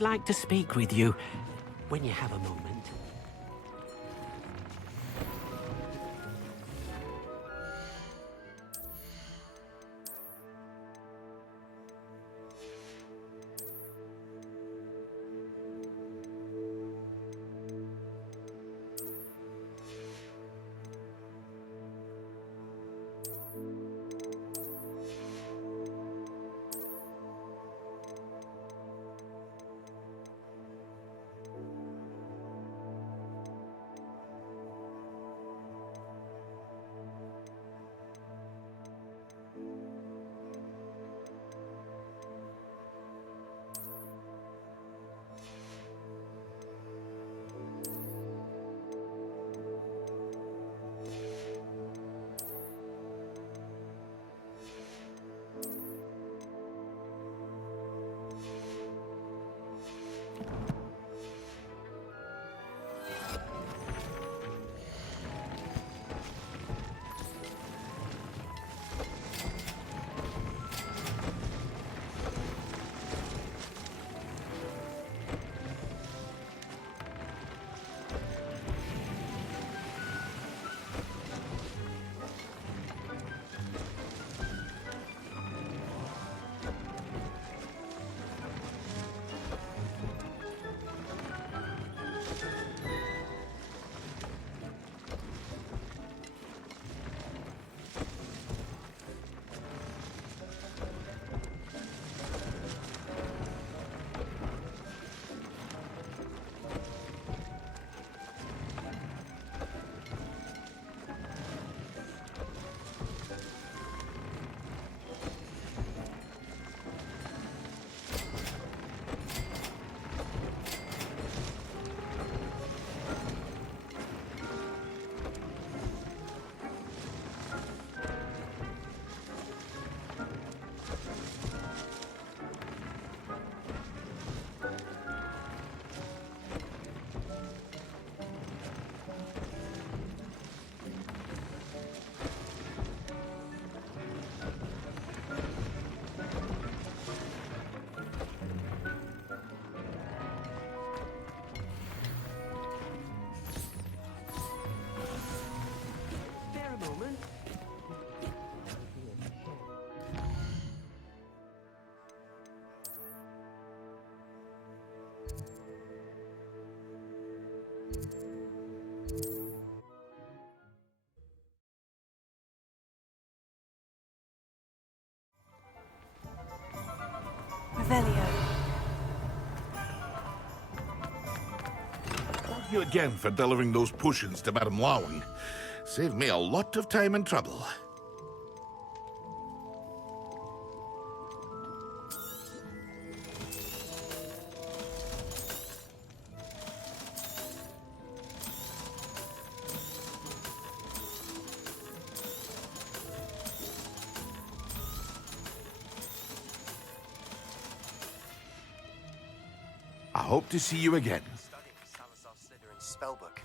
would like to speak with you when you have a moment. Revelio. Thank you again for delivering those potions to Madame Lowing. Saved me a lot of time and trouble. I hope to see you again. Studying Salazar Slitherin's spellbook.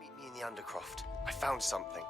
Meet me in the Undercroft. I found something.